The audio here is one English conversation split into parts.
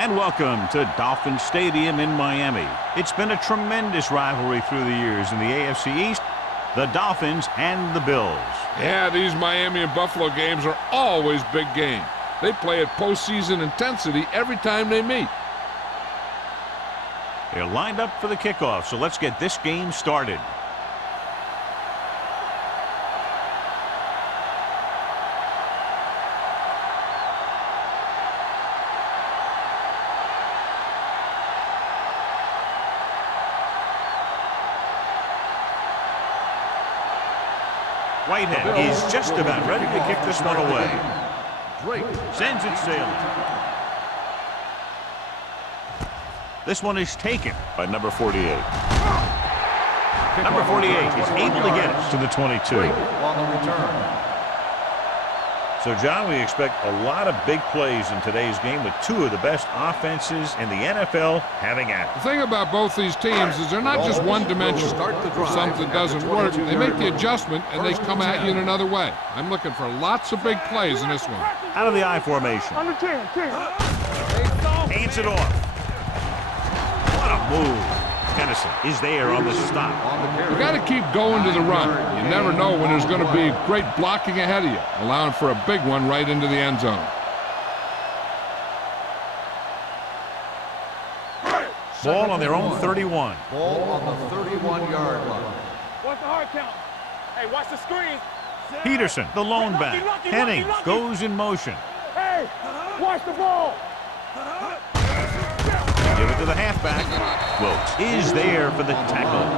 And welcome to Dolphin Stadium in Miami. It's been a tremendous rivalry through the years in the AFC East, the Dolphins and the Bills. Yeah, these Miami and Buffalo games are always big games. They play at postseason intensity every time they meet. They're lined up for the kickoff, so let's get this game started. Whitehead is just about ready to kick this one away. Sends it sailing. This one is taken by number 48. Number 48 is able to get it to the 22. On the return. So, John, we expect a lot of big plays in today's game with two of the best offenses in the NFL having at it. The thing about both these teams is they're not just one-dimensional. If something doesn't work, they make the adjustment and they come at you in another way. I'm looking for lots of big plays in this one. Out of the I formation. Under 10. Hands it off. What a move. Tennyson is there on the stop. You got to keep going to the run. You never know when there's going to be great blocking ahead of you, allowing for a big one right into the end zone. Ball on their own 31. Ball on the 31-yard line. What's the hard count? Hey, watch the screen. Peterson, the lone back. Henning goes in motion. Hey, watch the ball. Give it to the halfback. Wilkes is there for the tackle.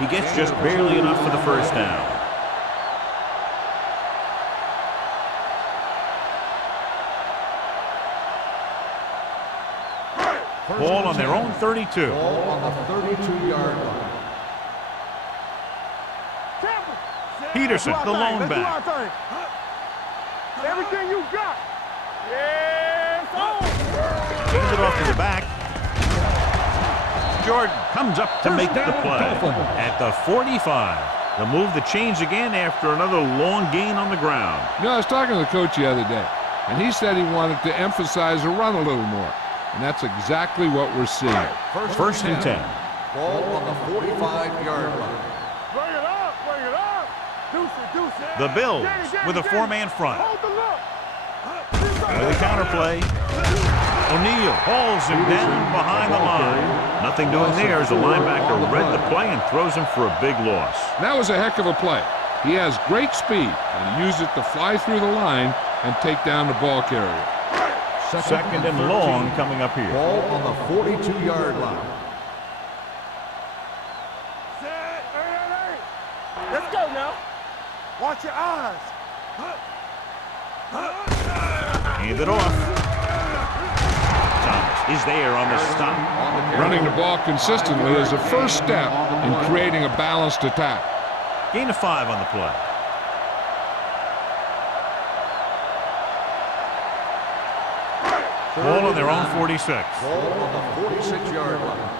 He gets just barely enough for the first down. Ball on their own 32. Ball on the 32-yard line. Peterson, the lone back. Everything you got. Yes, Hands it off to the back. Jordan comes up to make the play at the 45. The move to change again after another long gain on the ground. You know, I was talking to the coach the other day, and he said he wanted to emphasize the run a little more. And that's exactly what we're seeing. First and 10. Ball on the 45-yard line. Bring it up. Deuce it. The Bills with a four-man front. Hold the look. The counterplay. O'Neal hauls him down behind the line. Nothing doing there as the linebacker read the play and throws him for a big loss. That was a heck of a play. He has great speed, and he used it to fly through the line and take down the ball carrier. Second and long coming up here. Ball on the 42-yard line. Let's go now. Watch your eyes. Hand it off. Thomas is there on the stop. Running the ball consistently is the first step in creating a balanced attack. Gain of 5 on the play. Ball on their own 46. Ball on the 46-yard line.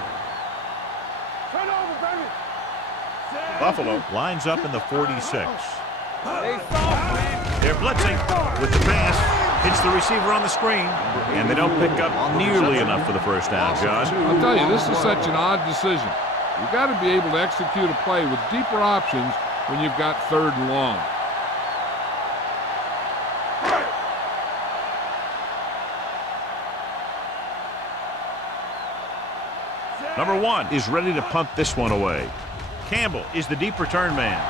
Turn over, baby. Buffalo lines up in the 46. They're blitzing with the pass. Hits the receiver on the screen, and they don't pick up nearly enough for the first down, John. I'll tell you, this is such an odd decision. You've got to be able to execute a play with deeper options when you've got third and long. Number 1 is ready to punt this one away. Campbell is the deep return man.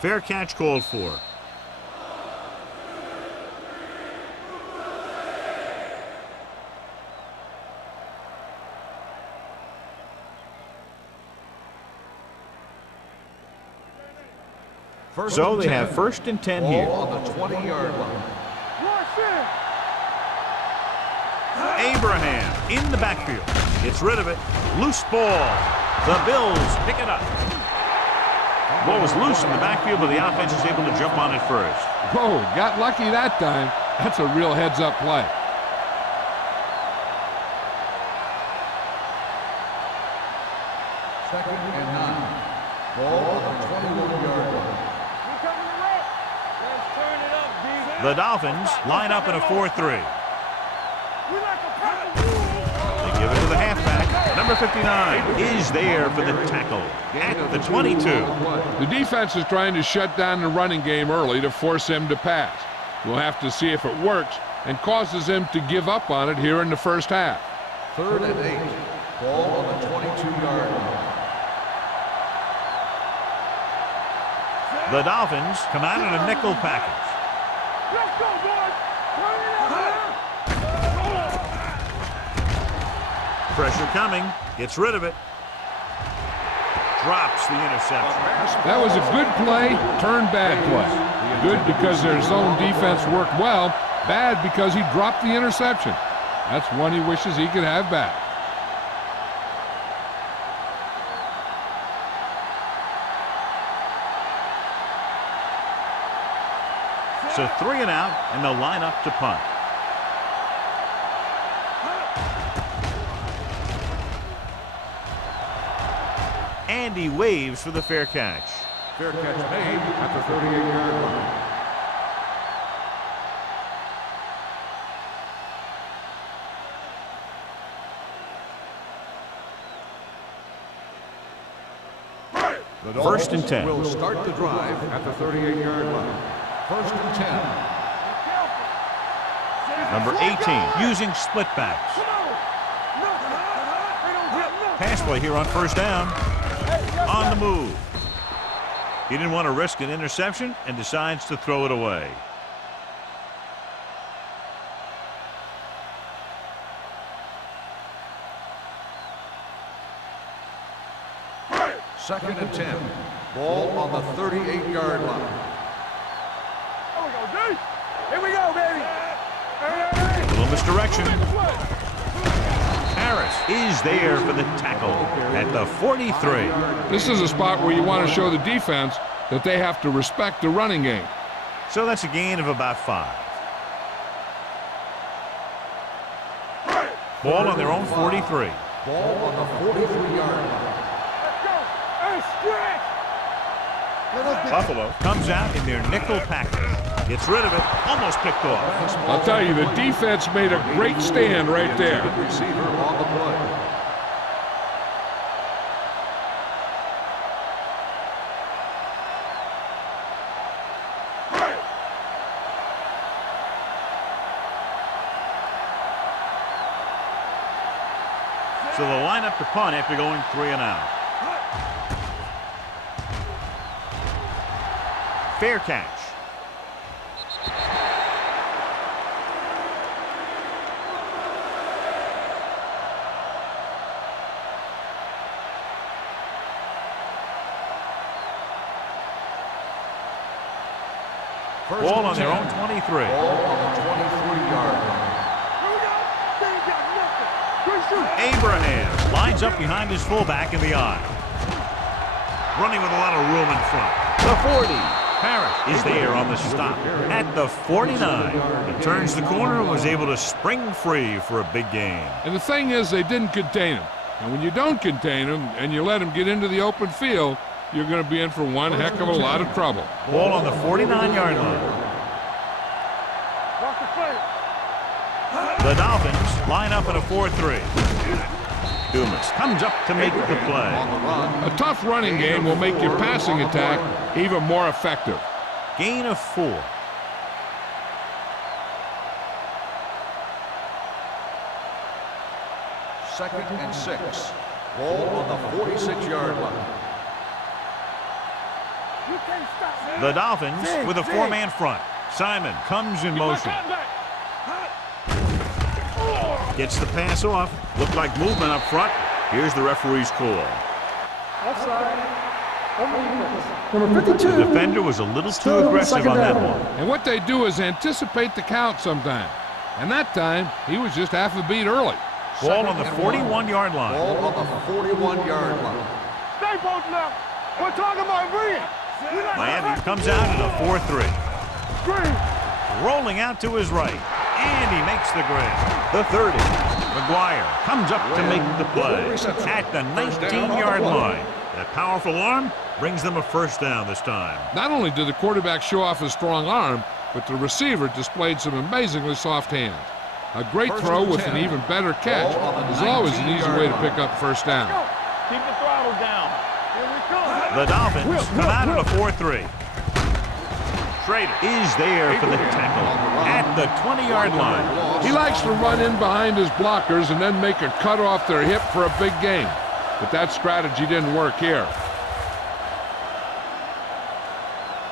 Fair catch called for. So they have first and 10 here. Ball on the 20-yard line. Abraham in the backfield. Gets rid of it. Loose ball. The Bills pick it up. Ball was loose in the backfield, but the offense is able to jump on it first. Whoa, got lucky that time. That's a real heads-up play. Second and 9. Ball on the 21-yard line. The Dolphins line up in a 4-3. Give it to the halfback. Number 59 is there for the tackle at the 22. The defense is trying to shut down the running game early to force him to pass. We'll have to see if it works and causes him to give up on it here in the first half. 3rd and 8. Ball on the 22-yard line. The Dolphins come out in a nickel package. Let's go, boys. Bring it up. Pressure coming. Gets rid of it. Drops the interception. That was a good play, turned bad play. Good because their zone defense worked well. Bad because he dropped the interception. That's one he wishes he could have back. So 3 and out, and they'll line up to punt. And he waves for the fair catch. Fair catch made at the 38-yard line. The 1st and 10. Will start the drive at the 38-yard line. 1st and 10. Number 18 using split backs. Pass play here on 1st down. On the move. He didn't want to risk an interception and decides to throw it away. Second and 10. Ball on the 38-yard line. Here we go, baby. A little misdirection. Harris is there for the tackle at the 43. This is a spot where you want to show the defense that they have to respect the running game. So that's a gain of about 5. Ball on their own 43. Ball on the 43-yard line. Let's go. Hey, stretch. Buffalo comes out in their nickel package. Gets rid of it. Almost picked off. I'll tell you, the defense made a great stand right there. Receiver on the play. So they'll line up to punt after going 3 and out. Fair catch. Ball on their own 23. Ball on the 23-yard line. Abraham lines up behind his fullback in the eye. Running with a lot of room in front. The 40. Parrish is there on the stop at the 49. He turns the corner and was able to spring free for a big gain. And the thing is, they didn't contain him. And when you don't contain him and you let him get into the open field, you're going to be in for one heck of a lot of trouble. Ball on the 49-yard line. The Dolphins line up in a 4-3. Dumas comes up to make the play. A tough running game will make your passing attack even more effective. Gain of 4. Second and 6. Ball on the 46-yard line. The Dolphins with a 4-man front. Simon comes in motion. Gets the pass off. Looked like movement up front. Here's the referee's call. Number 52. The defender was a little too aggressive on that one. And what they do is anticipate the count sometimes. And that time, he was just half a beat early. Ball on the 41-yard line. Ball on the 41-yard line. Stay both now. We're talking about green. Miami comes out in a 4-3. Green. Rolling out to his right. And he makes the grab. The 30. McGuire comes up to make the play at the 19-yard line. That powerful arm brings them a first down this time. Not only did the quarterback show off his strong arm, but the receiver displayed some amazingly soft hands. A great First throw and with 10. an even better catch Ball on the is always an easy way to 19-yard pick up first down. Keep the throttle down. Here we come. The Dolphins come out in a 4-3. Schrader is there for the tackle at the 20-yard line. He likes to run in behind his blockers and then make a cut off their hip for a big gain. But that strategy didn't work here.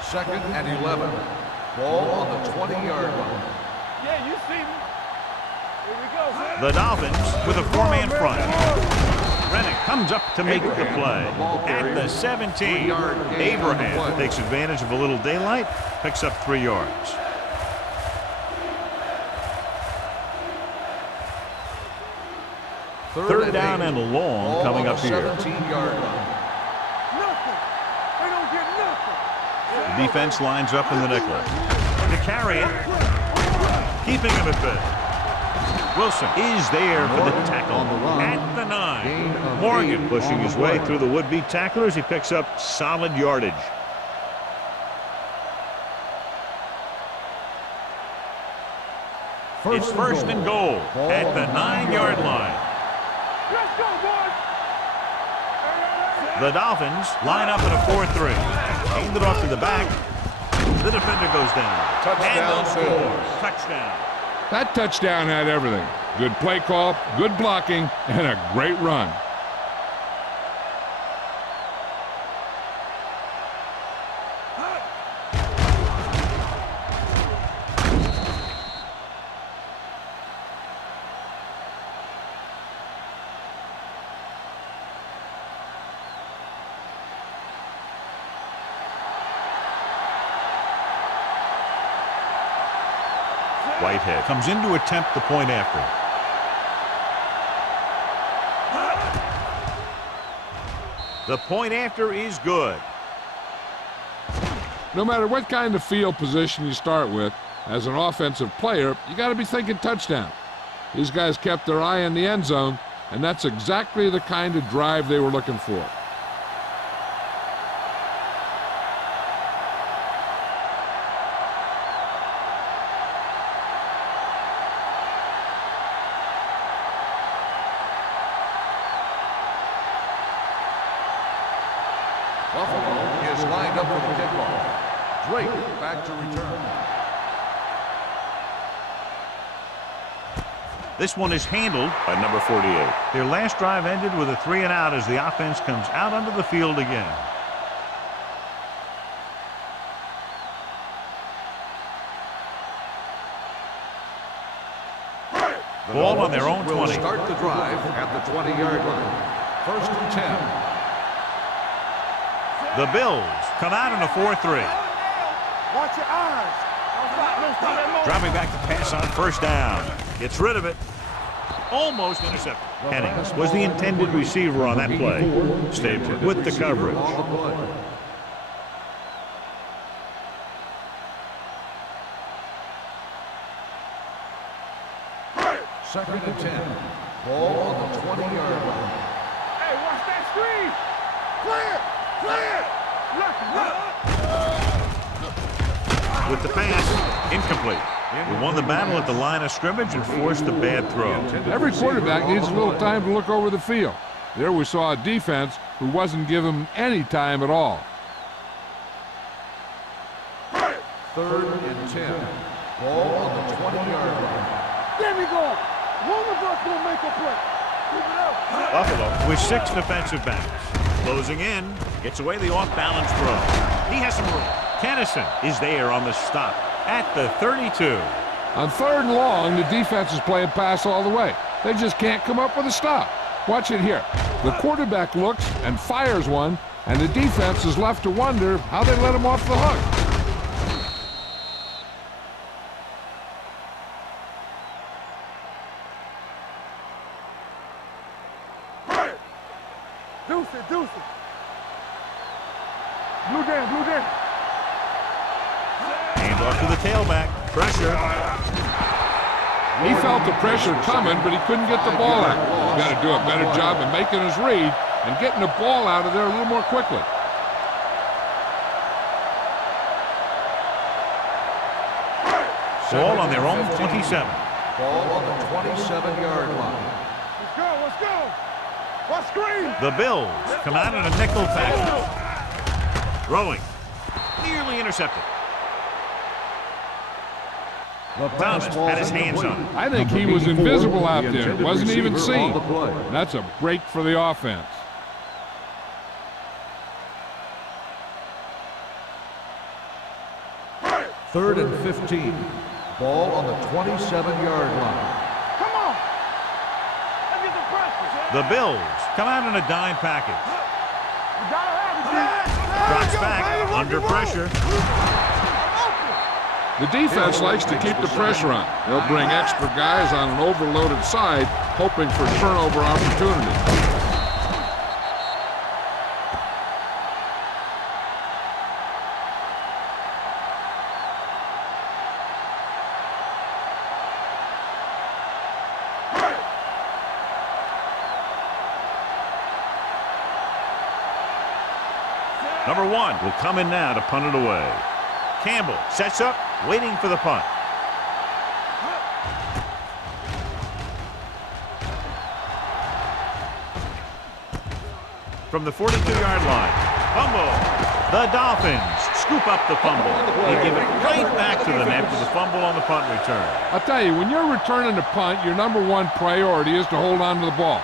2nd and 11. Ball on the 20-yard line. Yeah, you see me. Here we go. The Dolphins with a 4-man front. Rennick comes up to make the play. At the 17, Abraham takes advantage of a little daylight, picks up 3 yards. Third down and long coming up here. 17-yard line. Nothing. They don't get nothing. The defense lines up in the nickel. To carry it. Keeping him at bay. Wilson is there for the tackle at the 9. Morgan pushing his way through the would-be tacklers. He picks up solid yardage. It's first and goal at the 9-yard line. Let's go, boys. The Dolphins line up in a 4-3. Hand it off to the back. The defender goes down. Touchdown, score. Touchdown. That touchdown had everything. Good play call, good blocking, and a great run. Whitehead comes in to attempt the point after. The point after is good. No matter what kind of field position you start with, as an offensive player, you got to be thinking touchdown. These guys kept their eye on the end zone, and that's exactly the kind of drive they were looking for. Buffalo is lined up for the kickoff. Drake back to return. This one is handled by number 48. Their last drive ended with a 3-and-out as the offense comes out onto the field again. Ball on their own Will 20. start the drive at the 20-yard line. First and 10. The Bills come out in a 4-3. Watch your eyes. Dropping back to pass on first down. Gets rid of it. Almost intercepted. Hennings was the intended receiver on that play. Stayed with the coverage. Second and 10. Ball on the 20-yard line. Hey, watch that screen. Clear. Clear. Look. With the pass, incomplete. He won the battle at the line of scrimmage and forced a bad throw. Every quarterback needs a little time to look over the field. There we saw a defense who wasn't given any time at all. Third and 10. Ball on the 20-yard line. There we go. One of us will make a play. Keep it up. Buffalo with 6 defensive backs. Closing in, gets away the off-balance throw. He has some room. Kennison is there on the stop at the 32. On 3rd and long, the defense is playing pass all the way. They just can't come up with a stop. Watch it here. The quarterback looks and fires one, and the defense is left to wonder how they let him off the hook. Deuce it. Blue down. Hand off to the tailback. Pressure. He felt the pressure coming, but he couldn't get the ball out. He's got to do a better job of making his read and getting the ball out of there a little more quickly. Ball on their own 27. Ball on the 27-yard line. Let's go, let's go. Let's screen. The Bills come out in a nickel package. Throwing. Nearly intercepted. Thomas had his hands on it. I think he was invisible out there. Wasn't even seen. That's a break for the offense. Third and 15. Ball on the 27-yard line. Come on. Let's get the pressure. The Bills come out in a dime package. You gotta have it, Drops back under pressure. The defense likes to keep the pressure on. They'll bring extra guys on an overloaded side, hoping for turnover opportunities. Number 1 will come in now to punt it away. Campbell sets up, waiting for the punt. From the 42-yard line, fumble. The Dolphins scoop up the fumble. They give it right back to them after the fumble on the punt return. I'll tell you, when you're returning a punt, your number 1 priority is to hold on to the ball.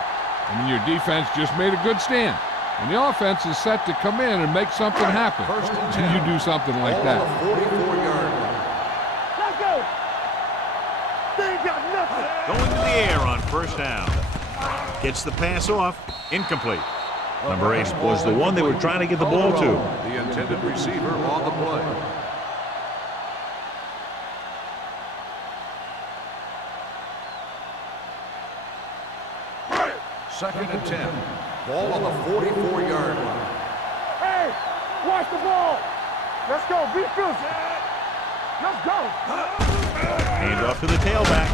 And your defense just made a good stand. And the offense is set to come in and make something happen. And you do something like that. 44-yard line. Let's go. They ain't got nothing. Going to the air on first down. Gets the pass off. Incomplete. Number 8 was the one they were trying to get the ball to. The intended receiver on the play. Second and 10. Ball on the 44-yard line. Hey, watch the ball. Let's go. Be physical. Let's go. Hand off to the tailback.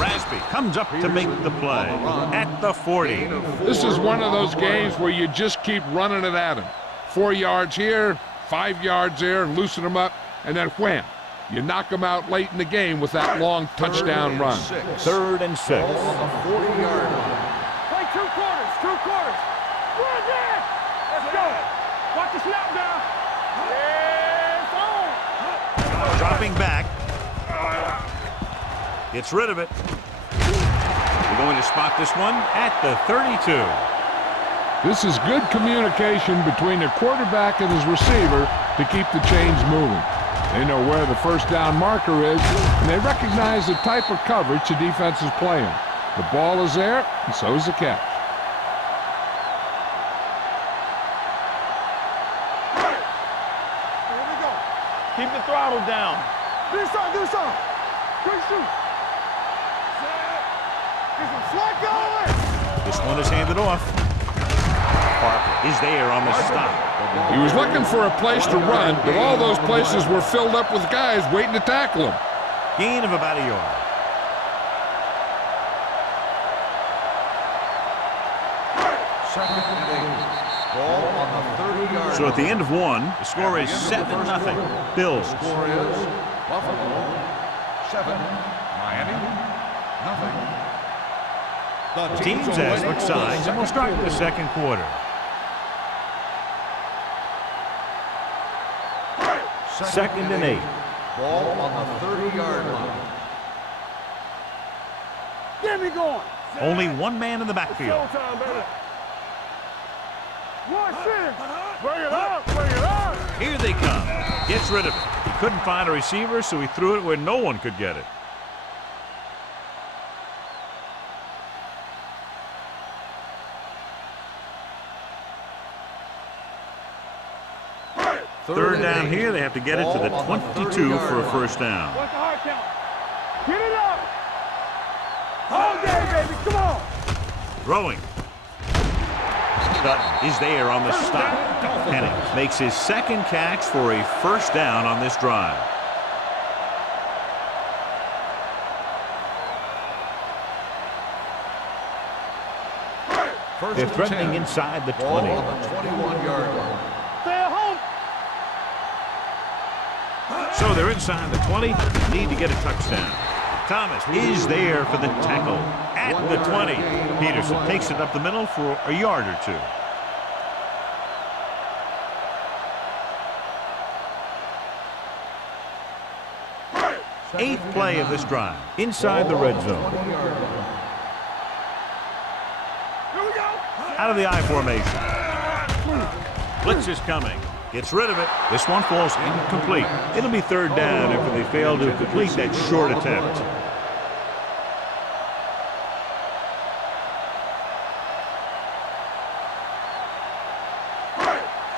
Raspy comes up to make the play at the 40. This is one of those games where you just keep running it at him. 4 yards here, 5 yards there, loosen them up, and then wham. You knock them out late in the game with that long touchdown run. 3rd and 6. Ball on the 40-yard line. Play 2 quarters. 2 quarters. Run there. Let's go. Watch the snap down. It's on. Dropping back. Gets rid of it. We're going to spot this one at the 32. This is good communication between the quarterback and his receiver to keep the chains moving. They know where the first down marker is, and they recognize the type of coverage the defense is playing. The ball is there, and so is the catch. Here we go. Keep the throttle down. Do something. Do something. Quick shoot. Get some slack going. This one is handed off. Parker is there on the stop. He was looking for a place to run, but all those places were filled up with guys waiting to tackle him. Gain of about a yard. Second and 8. Ball on the 30-yard line. So at the end of 1, the score is 7-0. Bills. Score is Buffalo 7, Miami nothing. The Teams as look sides, and we'll start the second quarter. Second and 8. Ball on the 30-yard line. Get me going. Only one man in the backfield. Showtime, baby. 1-6. Bring it up. Bring it up. Here they come. Gets rid of it. He couldn't find a receiver, so he threw it where no one could get it. Third down here, they have to get it to the 22 for a first down. What's the hard count? Get it up. All day, baby. Come on. Throwing. Dutton is there on the stop. Penning makes his second catch for a first down on this drive. They're threatening inside the 20. Ball on the 21-yard line. Stay at home. So they're inside the 20. Need to get a touchdown. Thomas is there for the tackle at the 20. Peterson takes it up the middle for a yard or two. Eighth play of this drive, inside the red zone. Out of the I formation. Blitz is coming. Gets rid of it. This one falls incomplete. It'll be third down after they fail to complete that short attempt.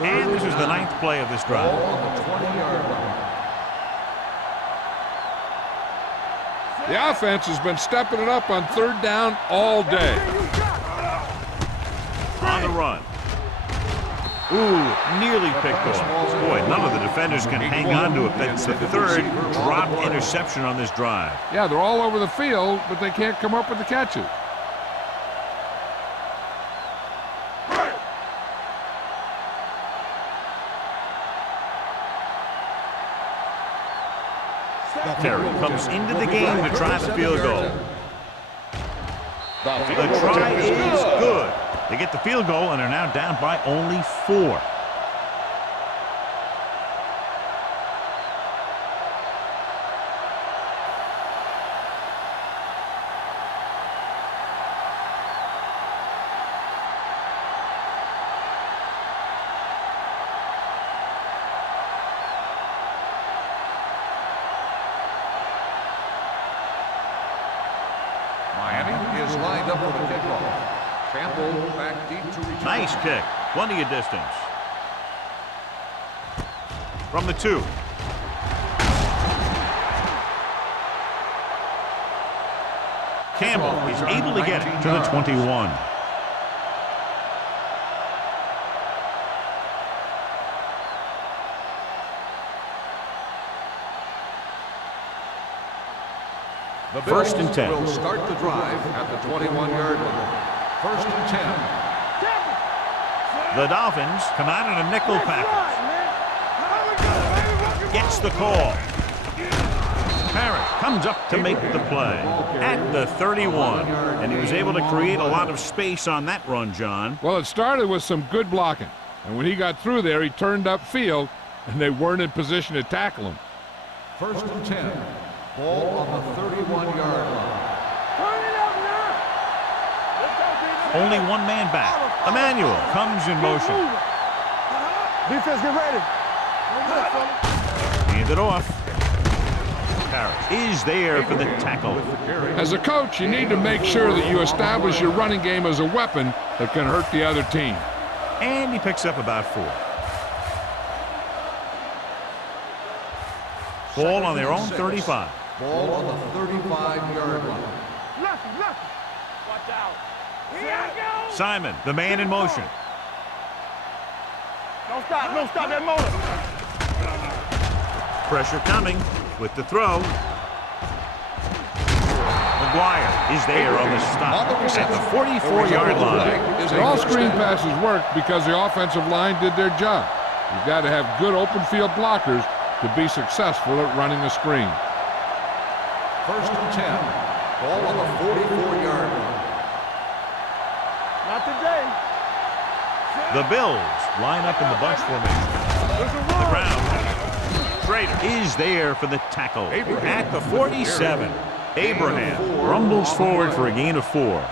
And this is the ninth play of this drive. The offense has been stepping it up on third down all day. On the run. Ooh, nearly picked off. Boy, none of the defenders can hang on to it. That's the third dropped interception on this drive. Yeah, they're all over the field, but they can't come up with the catches. Terry comes into the game to try the field goal. The try is good. They get the field goal and are now down by only 4. Miami is lined up for the kickoff. Campbell back deep to return. Nice kick. Plenty of distance. From the 2. Campbell is able to get it to the 21. The First and 10. will start the drive at the 21-yard line. First and 10. The Dolphins come out in a nickel package. Gets the call. Parrish comes up to make the play at the 31. And he was able to create a lot of space on that run, John. Well, it started with some good blocking. And when he got through there, he turned upfield, and they weren't in position to tackle him. First and 10. Ball on the 31-yard line. Only one man back. Emmanuel comes in motion. Defense, get ready. Hand it off. Parrish is there for the tackle. As a coach, you need to make sure that you establish your running game as a weapon that can hurt the other team. And he picks up about 4. Ball on their own 35. Ball on the 35-yard line. Watch out. Here I go. Simon, the man in motion. Don't stop that motor. Pressure coming with the throw. McGuire is there on the stop at the 44-yard line. All screen passes worked because the offensive line did their job. You've got to have good open field blockers to be successful at running a screen. First and 10. Ball on the 44-yard line. Not today. The Bills line up in the bunch formation. The ground. Schrader is there for the tackle at the 47. Abraham rumbles forward for a gain of 4.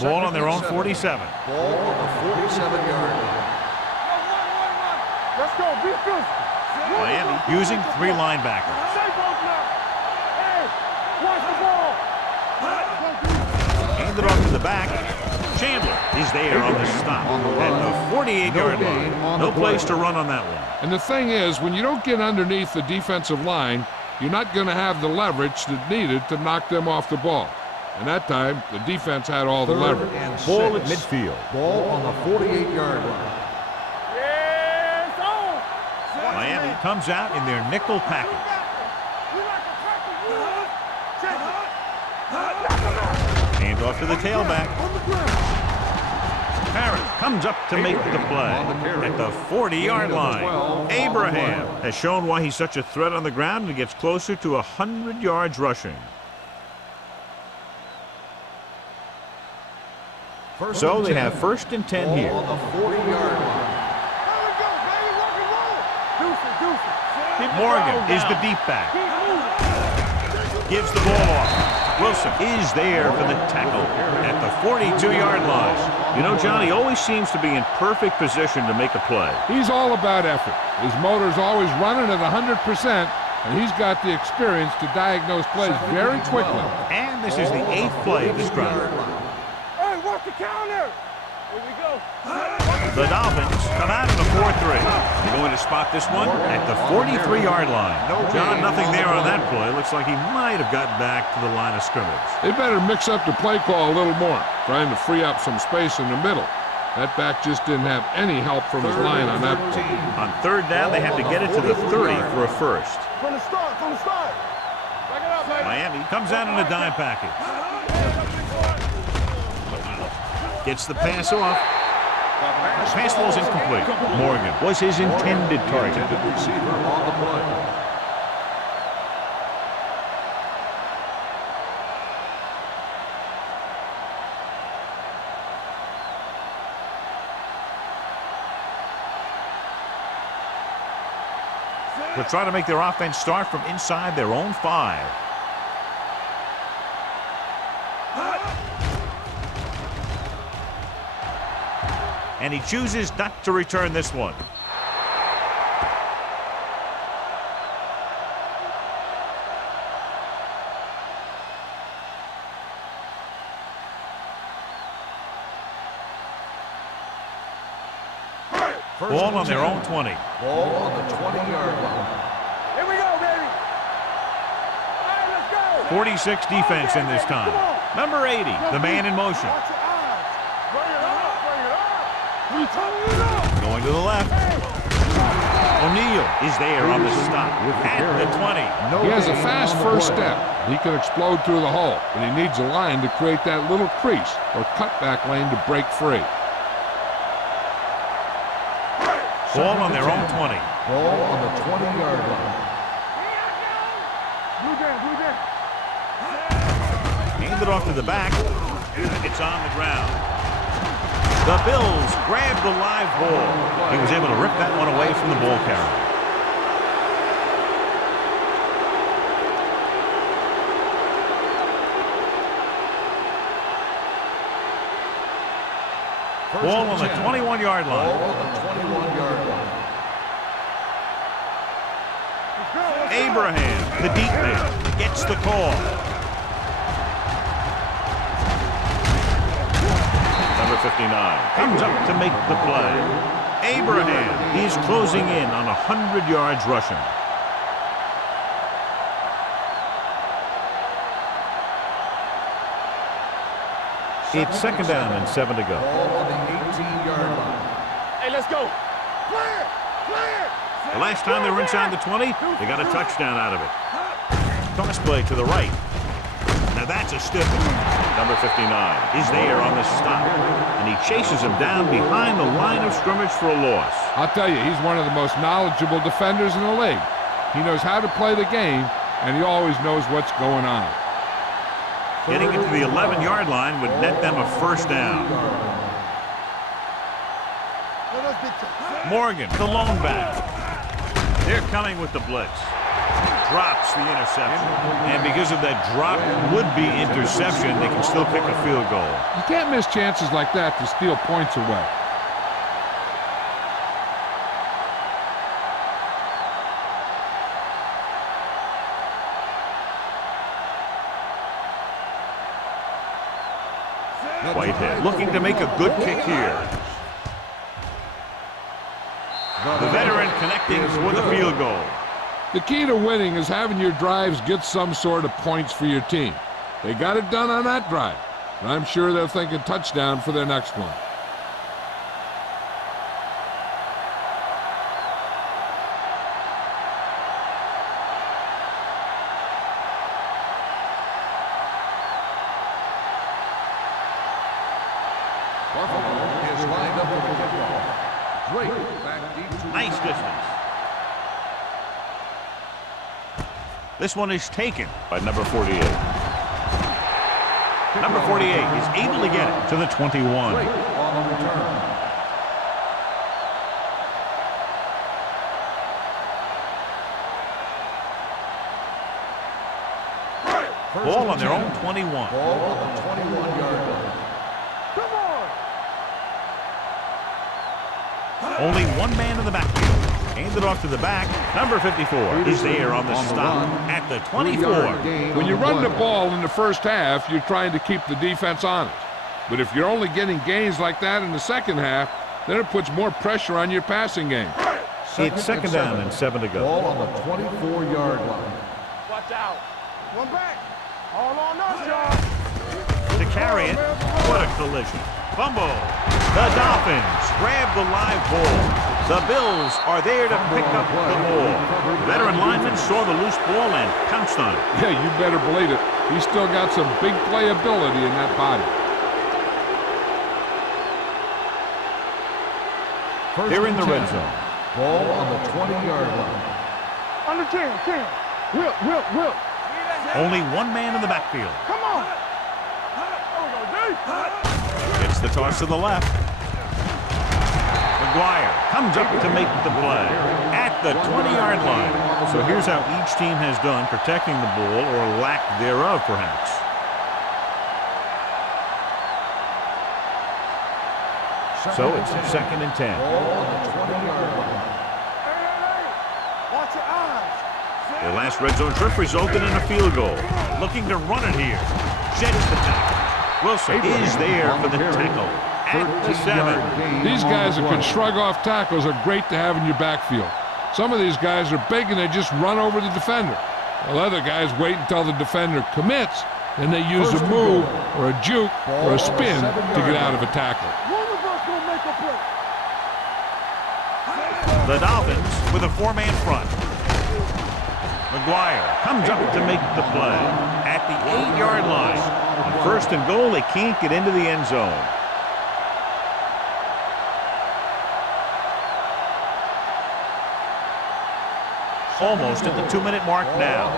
Ball on their own 47. Ball on the 47-yard line. Let's go. Be physical. Miami using 3 linebackers. Stay both now. Hey, watch the ball. Hand it off to the back. Chandler is there on the stop at the 48-yard line. No place to run on that one. And the thing is, when you don't get underneath the defensive line, you're not going to have the leverage that's needed to knock them off the ball. And that time, the defense had all the leverage. Ball at midfield. Ball on the 48-yard line. Yes, on. Miami comes out in their nickel package. Hand off to the tailback. Harris comes up to make the play at the 40-yard line. Abraham has shown why he's such a threat on the ground and gets closer to 100 yards rushing. So they have 1st and 10 here. On the 40-yard line. Morgan is the deep back. Gives the ball off. Wilson is there for the tackle at the 42-yard line. You know, John, he always seems to be in perfect position to make a play. He's all about effort. His motor's always running at 100%, and he's got the experience to diagnose plays very quickly. And this is the 8th play of this drive. Hey, watch the counter. Here we go. The Dolphins come out in a 4-3. They're going to spot this one at the 43-yard line. John, nothing there on that play. Looks like he might have gotten back to the line of scrimmage. They better mix up the play call a little more, trying to free up some space in the middle. That back just didn't have any help from his line on that play. On 3rd down, they have to get it to the 30 for a first. From the start, from the start. Back it up, baby. Miami comes out in a dime package. Gets the pass off. Pass ball's incomplete. Morgan was his intended target. Receiver on the play. They'll try to make their offense start from inside their own 5. And he chooses not to return this one. Ball on their own 20. Ball on the 20-yard line. Here we go, baby. All right, let's go. 46 defense in this time. Number 80, the man in motion. Watch your eyes. Bring it up, bring it up. We turn it up. Going to the left. O'Neal is there on the stop at the 20. He has a fast first step. He can explode through the hole, but he needs a line to create that little crease or cutback lane to break free. Ball on their own 20. Ball on the 20-yard line. Blue down, blue down. Hand it off to the back. It's on the ground. The Bills grab the live ball. He was able to rip that one away from the ball carrier. Ball on the 21-yard line. Ball on the 21-yard line. Abraham, the deep man, gets the call. Number 59 comes up to make the play. Abraham, he's closing in on 100 yards rushing. It's 2nd down and 7 to go. Ball on the 18-yard line. Hey, let's go. Clear, clear. The last time they were inside the 20, they got a touchdown out of it. Toss play to the right. Now that's a stiff one. Number 59 is there on the stop, and he chases him down behind the line of scrimmage for a loss. I'll tell you, he's one of the most knowledgeable defenders in the league. He knows how to play the game, and he always knows what's going on. Getting it to the 11-yard line would net them a first down. Morgan, the lone back. They're coming with the blitz. Drops the interception. And because of that drop would-be interception, they can still kick a field goal. You can't miss chances like that to steal points away. Whitehead looking to make a good kick here. The veteran connecting for the field goal. The key to winning is having your drives get some sort of points for your team. They got it done on that drive, and I'm sure they're thinking touchdown for their next one. Buffalo is lined up for the kickoff. Drake back deep to Nice distance. This one is taken by number 48. Number 48 is able to get it to the 21. Drake on the return. Ball on their own 21. Ball on the 21-yard line. Come on. Only one man in the backfield. Hand it off to the back. Number 54 is there on the stop at the 24. When you run the ball in the first half, you're trying to keep the defense honest. But if you're only getting gains like that in the second half, then it puts more pressure on your passing game. It's second down and 7 to go. Ball on the 24-yard line. Watch out. One back. All on us, y'all. To carry it, what a collision. Fumble. The Dolphins grab the live ball. The Bills are there to pick up the ball. The veteran lineman saw the loose ball and pounced on it. Yeah, you better believe it. He's still got some big playability in that body. They're in the red zone. Ball on the 20-yard line. Under 10. Will. Only one man in the backfield. Come on. It's the toss to the left. McGuire comes up to make the play at the 20-yard line. So here's how each team has done protecting the ball, or lack thereof, perhaps. So it's second and 10. Ball on the 20-yard line. Watch your eyes. Their last red zone trip resulted in a field goal. Looking to run it here. Jets the tackle. Wilson is there for the tackle at the 7. These guys that can shrug off tackles are great to have in your backfield. Some of these guys are big and they just run over the defender. While other guys wait until the defender commits, then they use a move or a juke or a spin to get out of a tackle. One of us gonna make a play. The Dolphins with a 4-man front. McGuire comes up to make the play at the 8-yard line. On first and goal, they can't get into the end zone. Almost at the 2-minute mark now.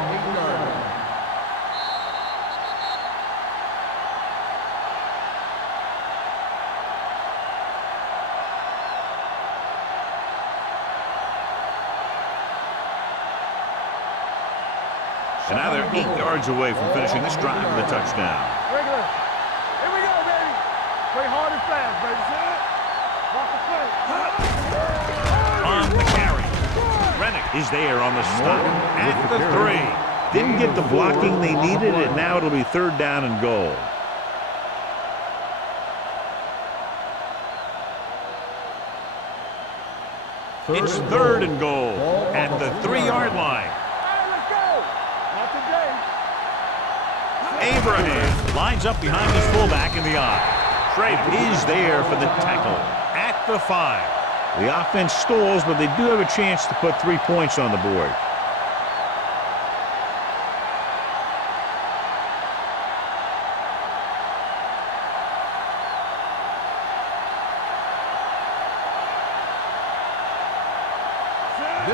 And now they're 8 yards away from finishing this drive with a touchdown. Regular. Here we go, baby. Play hard and fast, baby. See it? Watch the play. On the carry. Rennick is there on the stop at the 3. Didn't get the blocking they needed, and now it'll be third down and goal. It's third and goal at the 3-yard line. Abraham lines up behind his fullback in the eye. Schrader is there for the tackle at the 5. The offense stalls, but they do have a chance to put 3 points on the board.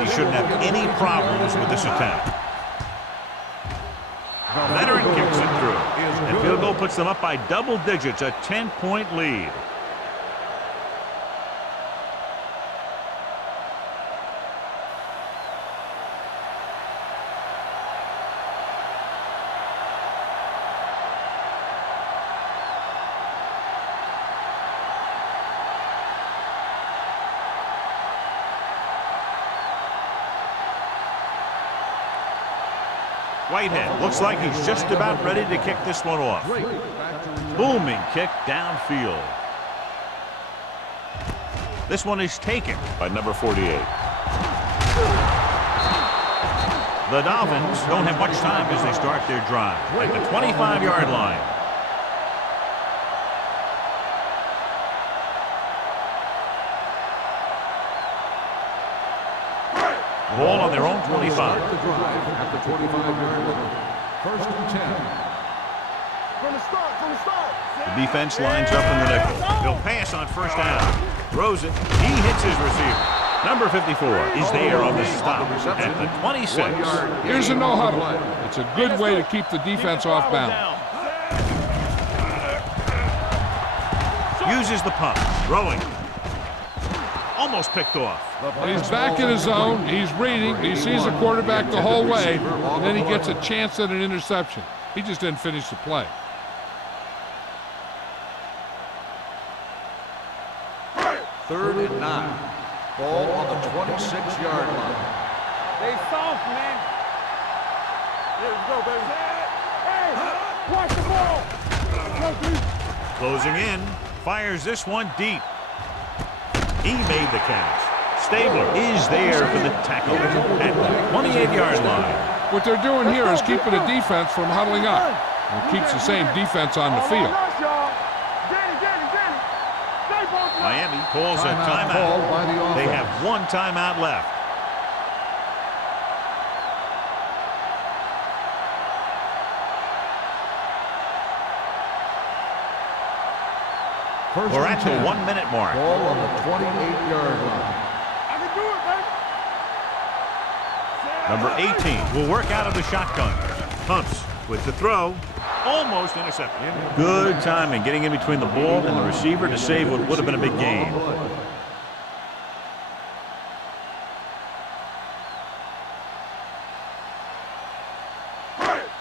He shouldn't have any problems with this attack. Veteran kicks it through. And field goal puts them up by double digits, a 10-point lead. Whitehead looks like he's just about ready to kick this one off. Booming kick downfield. This one is taken by number 48. The Dolphins don't have much time as they start their drive at the 25-yard line. Ball on their own 25. At the 25-yard line. First and 10. From the start, from the start. The defense lines up in the nickel. He'll pass on first down. Throws it. He hits his receiver. Number 54 is there on the stop at the 26. Here's a no huddle. It's a good way to keep the defense off balance. Uses the pump. Throwing. Almost picked off. He's back in his zone. He's reading. He sees the quarterback the whole way, and then he gets a chance at an interception. He just didn't finish the play. Third and 9. Ball on the 26-yard line. They soft, man. Here we go, baby. Hey, watch the ball. Closing in. Fires this one deep. He made the catch. Stabler is there for the tackle at the 28-yard line. What they're doing here is keeping the defense from huddling up. It keeps the same defense on the field. Miami calls a timeout. They have one timeout left. We're at the 1 minute mark. Ball on the 28-yard line. I can do it, baby. Number 18 will work out of the shotgun. Pumps with the throw. Almost intercepted. Good timing getting in between the ball and the receiver to save what would have been a big gain.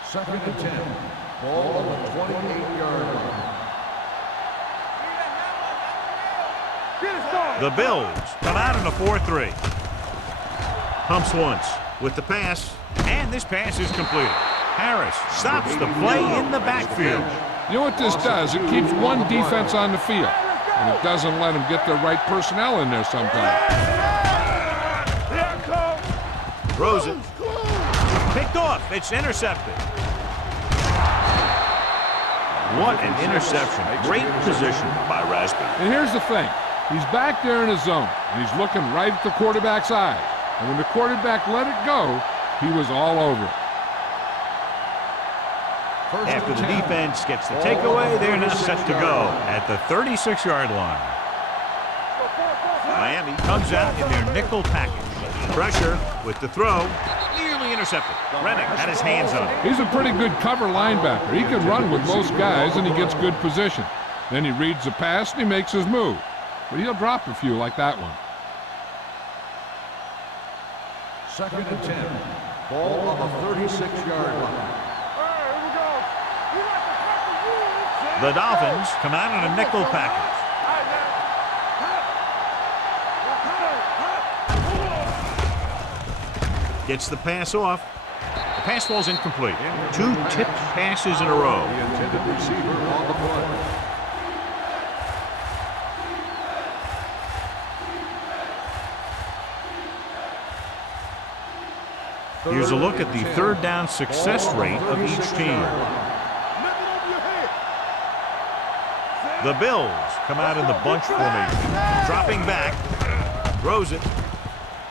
Second and 10. Ball on the 28-yard line. The Bills come out in a 4-3. Pumps once with the pass, and this pass is completed. Harris stops the play in the backfield. You know what this does? It keeps one defense on the field, and it doesn't let them get the right personnel in there sometimes. Throws it. Picked off. It's intercepted. What an interception. Great position by Raspy. And here's the thing. He's back there in his zone, and he's looking right at the quarterback's eyes. And when the quarterback let it go, he was all over it. After the defense gets the takeaway, they're now set to go at the 36-yard line. Miami comes out in their nickel package. Pressure with the throw. Nearly intercepted. Rennick had his hands on it. He's a pretty good cover linebacker. He can run with most guys, and he gets good position. Then he reads the pass, and he makes his move. But he'll drop a few like that one. Second and 10. Ball on the 36-yard line. The Dolphins come out in a nickel package. Gets the pass off. The pass falls incomplete. Two tipped passes in a row. The intended receiver on the play. Here's a look at the third down success rate of each team. The Bills come out in the bunch formation. Dropping back. Throws it.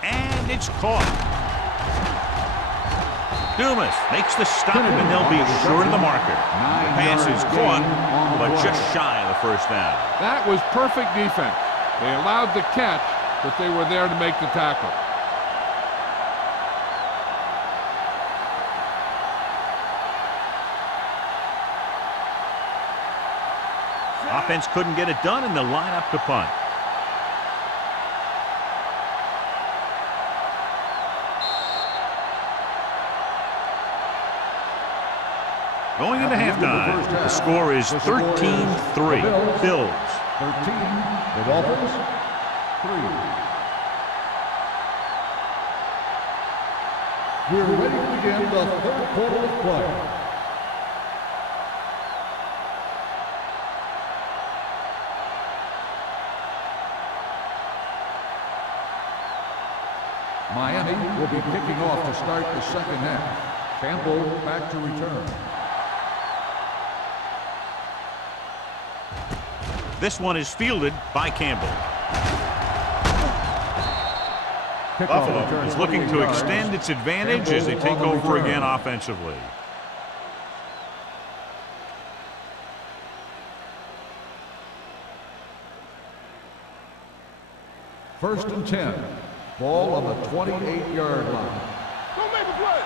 And it's caught. Dumas makes the stop, and they'll be short of the marker. The pass is caught, but just shy of the first down. That was perfect defense. They allowed the catch, but they were there to make the tackle. Offense couldn't get it done, and they'll line up to punt. Going into halftime, the score is 13-3. Bills. 13. The Dolphins. 3. We're ready to begin the third quarter of play. Miami will be kicking off to start the second half. Campbell back to return. This one is fielded by Campbell. Buffalo is looking to extend its advantage as they take over again offensively. First and 10. Ball on the 28-yard line. Don't make a play.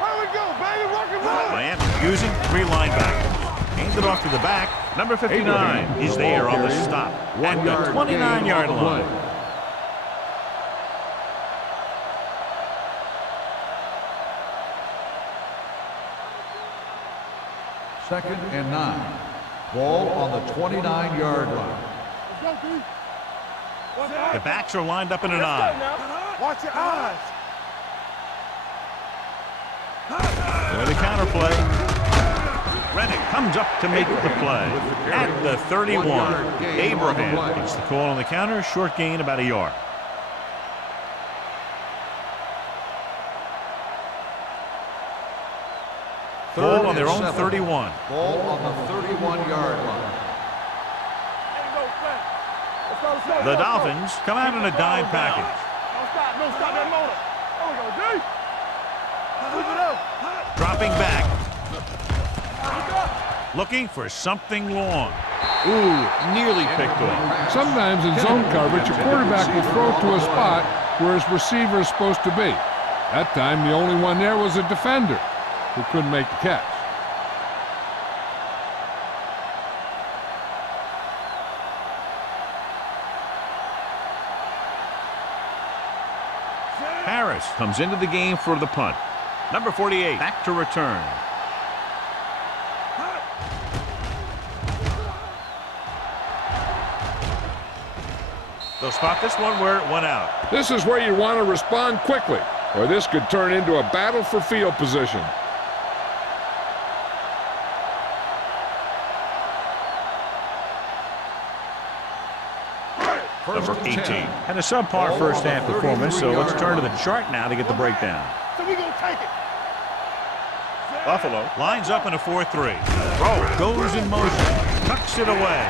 Here we go, baby. Rock and roll. Miami using 3 linebackers. Hands it off to the back. Number 59 is there on the stop at the 29-yard line. Second and 9. Ball on the 29-yard line. The backs are lined up in an eye. Watch your eyes. With a counter play. Rennick comes up to make the play at the 31. Abraham gets the call on the counter. Short gain, about a yard. Ball on their own 31. Ball on the 31-yard line. The Dolphins come out in a dime package. Don't stop that motor. There we go, D. Move it up. Dropping back. Looking for something long. Ooh, nearly picked off. Sometimes in zone coverage, a quarterback will throw to a spot where his receiver is supposed to be. That time, the only one there was a defender who couldn't make the catch. Harris comes into the game for the punt. Number 48 back to return. They'll spot this one where it went out. This is where you want to respond quickly, or this could turn into a battle for field position. Number 18 had a subpar first half performance, so let's turn to the chart now to get the breakdown. So we gonna take it. Buffalo lines up in a 4-3. Throw goes in motion, tucks it away.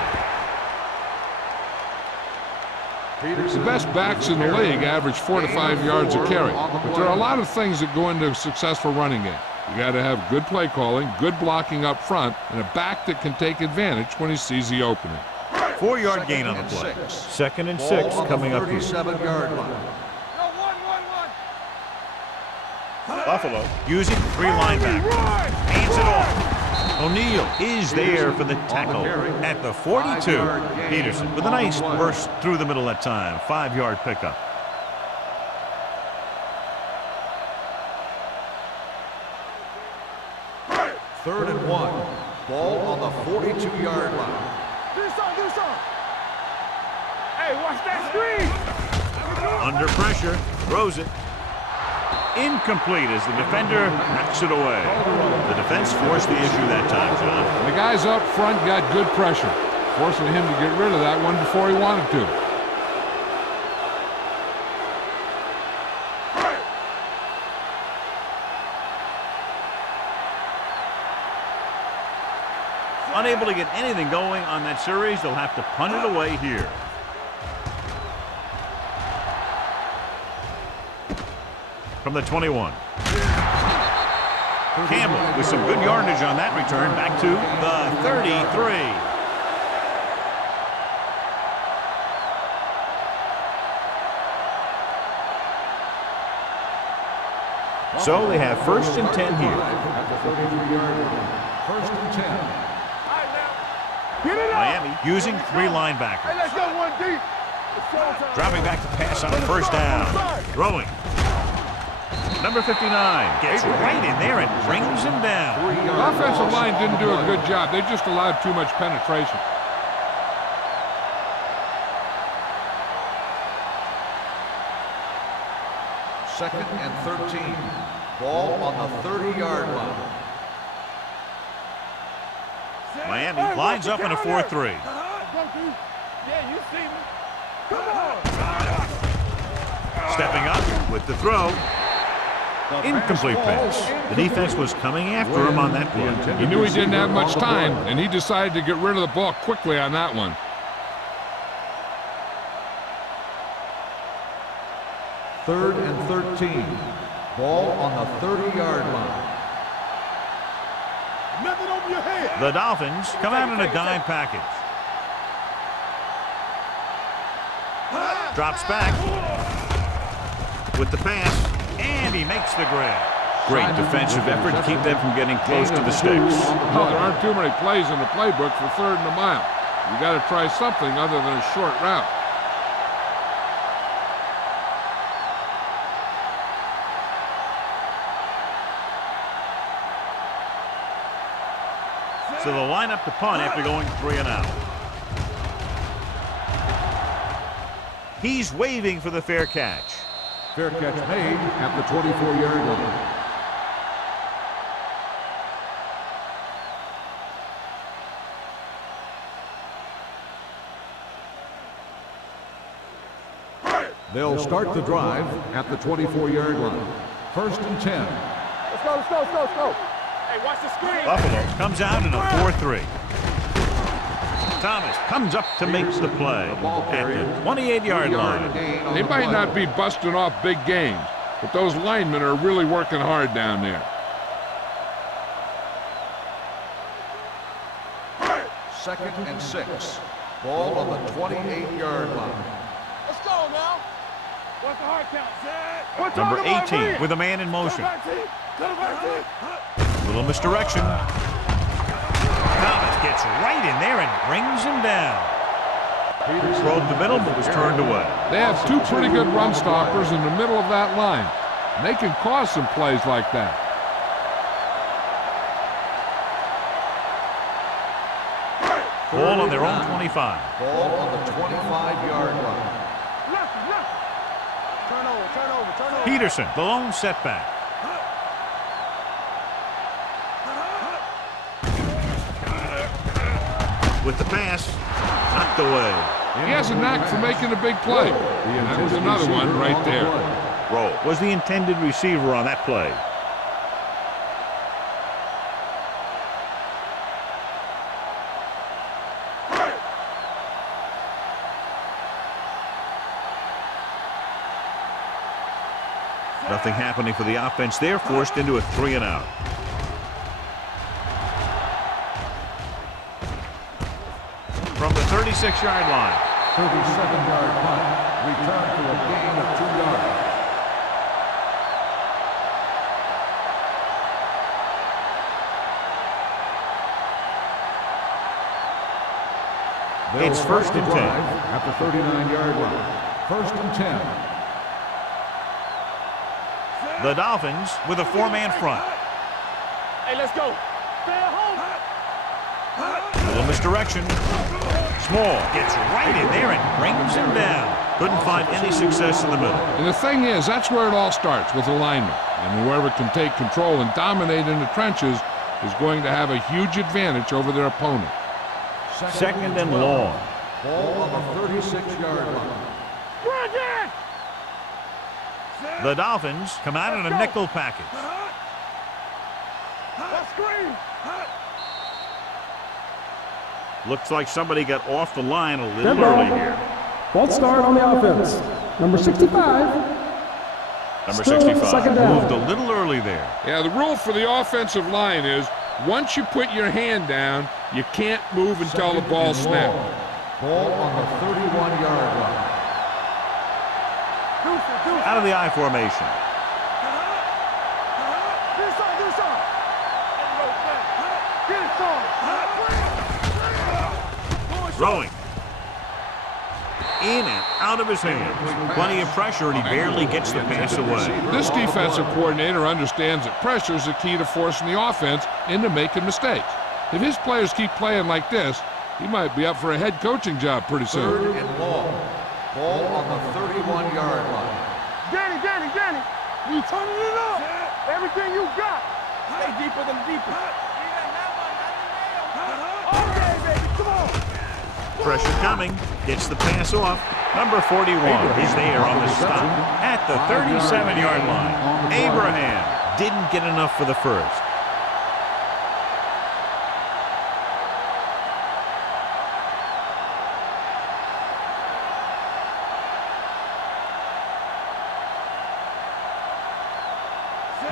The best backs in the league average 4 to 5 yards a carry, but there are a lot of things that go into a successful running game. You got to have good play calling, good blocking up front, and a back that can take advantage when he sees the opening. 4-yard gain on the play. Second and 6 coming up here. 37-yard line. No, one. Buffalo using 3 linebackers. Hands it off. O'Neal is there for the tackle at the 42. Peterson with a nice burst through the middle that time. 5-yard pickup. Third and 1. Ball on the 42-yard line. Do something. Hey, watch that screen. Under pressure, throws it. Incomplete as the defender knocks it away. The defense forced the issue that time, John. And the guys up front got good pressure, forcing him to get rid of that one before he wanted to. Unable to get anything going on that series, they'll have to punt it away here. From the 21. Campbell with some good yardage on that return back to the 33. So they have first and 10 here. First and 10. Get it up. Miami using 3 Hey, linebackers. let's go one deep. It's showtime. Dropping back to pass on first down. Throwing. Number 59 gets right in there and brings him down. The offensive line didn't do a good job. They just allowed too much penetration. Second and 13. Ball on the 30-yard line. Miami lines up in a 4-3. Yeah, you see me. Come on. Stepping up with the throw. Incomplete pass. The defense was coming after him on that play. He knew he didn't have much time, and he decided to get rid of the ball quickly on that one. Third and 13. Ball on the 30-yard line. Nothing over your head. The Dolphins come out in a dime package. Drops back with the pass, and he makes the grab. Great defensive effort to keep them from getting close to the sticks. Well, there aren't too many plays in the playbook for 3rd and a mile. You got to try something other than a short route. So they'll line up to punt after going 3 and out. He's waving for the fair catch. Fair catch made at the 24-yard line. They'll start the drive at the 24-yard line. 1st and 10. Let's go, let's go, let's go, let's go. Hey, watch the screen. Buffalo comes out in a 4-3. Thomas comes up to make the play at the 28-yard line. They might not be busting off big games, but those linemen are really working hard down there. 2nd and 6. Ball on the 28-yard line. Let's go now. What's the hard count? Set. Number 18 with a man in motion. Little misdirection. Thomas gets right in there and brings him down. Probed the middle, but was turned away. They have 2 pretty good run stoppers in the middle of that line. And they can cause some plays like that. Ball on their own 25. Ball on the 25-yard line. Turn over. Peterson, the lone setback. With the pass, knocked away. He has a knack for making a big play. And that was another one right there. Rowe was the intended receiver on that play. Nothing happening for the offense there, forced into a 3 and out. From the 36-yard line. 37-yard punt. Return to a gain of 2 yards. It's 1st and 10. At the 39-yard line. 1st and 10. The Dolphins with a 4-man front. Hey, let's go. Stay at home. A little misdirection. Small gets right in there and brings him down. Couldn't find any success in the middle. And the thing is, that's where it all starts, with the linemen. And whoever can take control and dominate in the trenches is going to have a huge advantage over their opponent. 2nd and long. Ball on the 36-yard line. The Dolphins come out in a nickel package. Looks like somebody got off the line a little early here. False start on the offense. Number 65. Number Still 65 second down. moved a little early there. Yeah, the rule for the offensive line is once you put your hand down, you can't move until the ball snaps. Ball on the 31-yard line. Out of the I formation. Throwing. In and out of his hands. Plenty of pressure, and he barely gets the pass away. This defensive coordinator understands that pressure is the key to forcing the offense into making mistakes. If his players keep playing like this, he might be up for a head coaching job pretty soon. 3rd and long. Ball on the 31-yard line. Danny, you turning it up. Everything you got. Stay deeper than deeper. Okay, baby, come on. Pressure coming. Gets the pass off. Number 41 is there on the stop at the 37-yard line. Abraham didn't get enough for the first.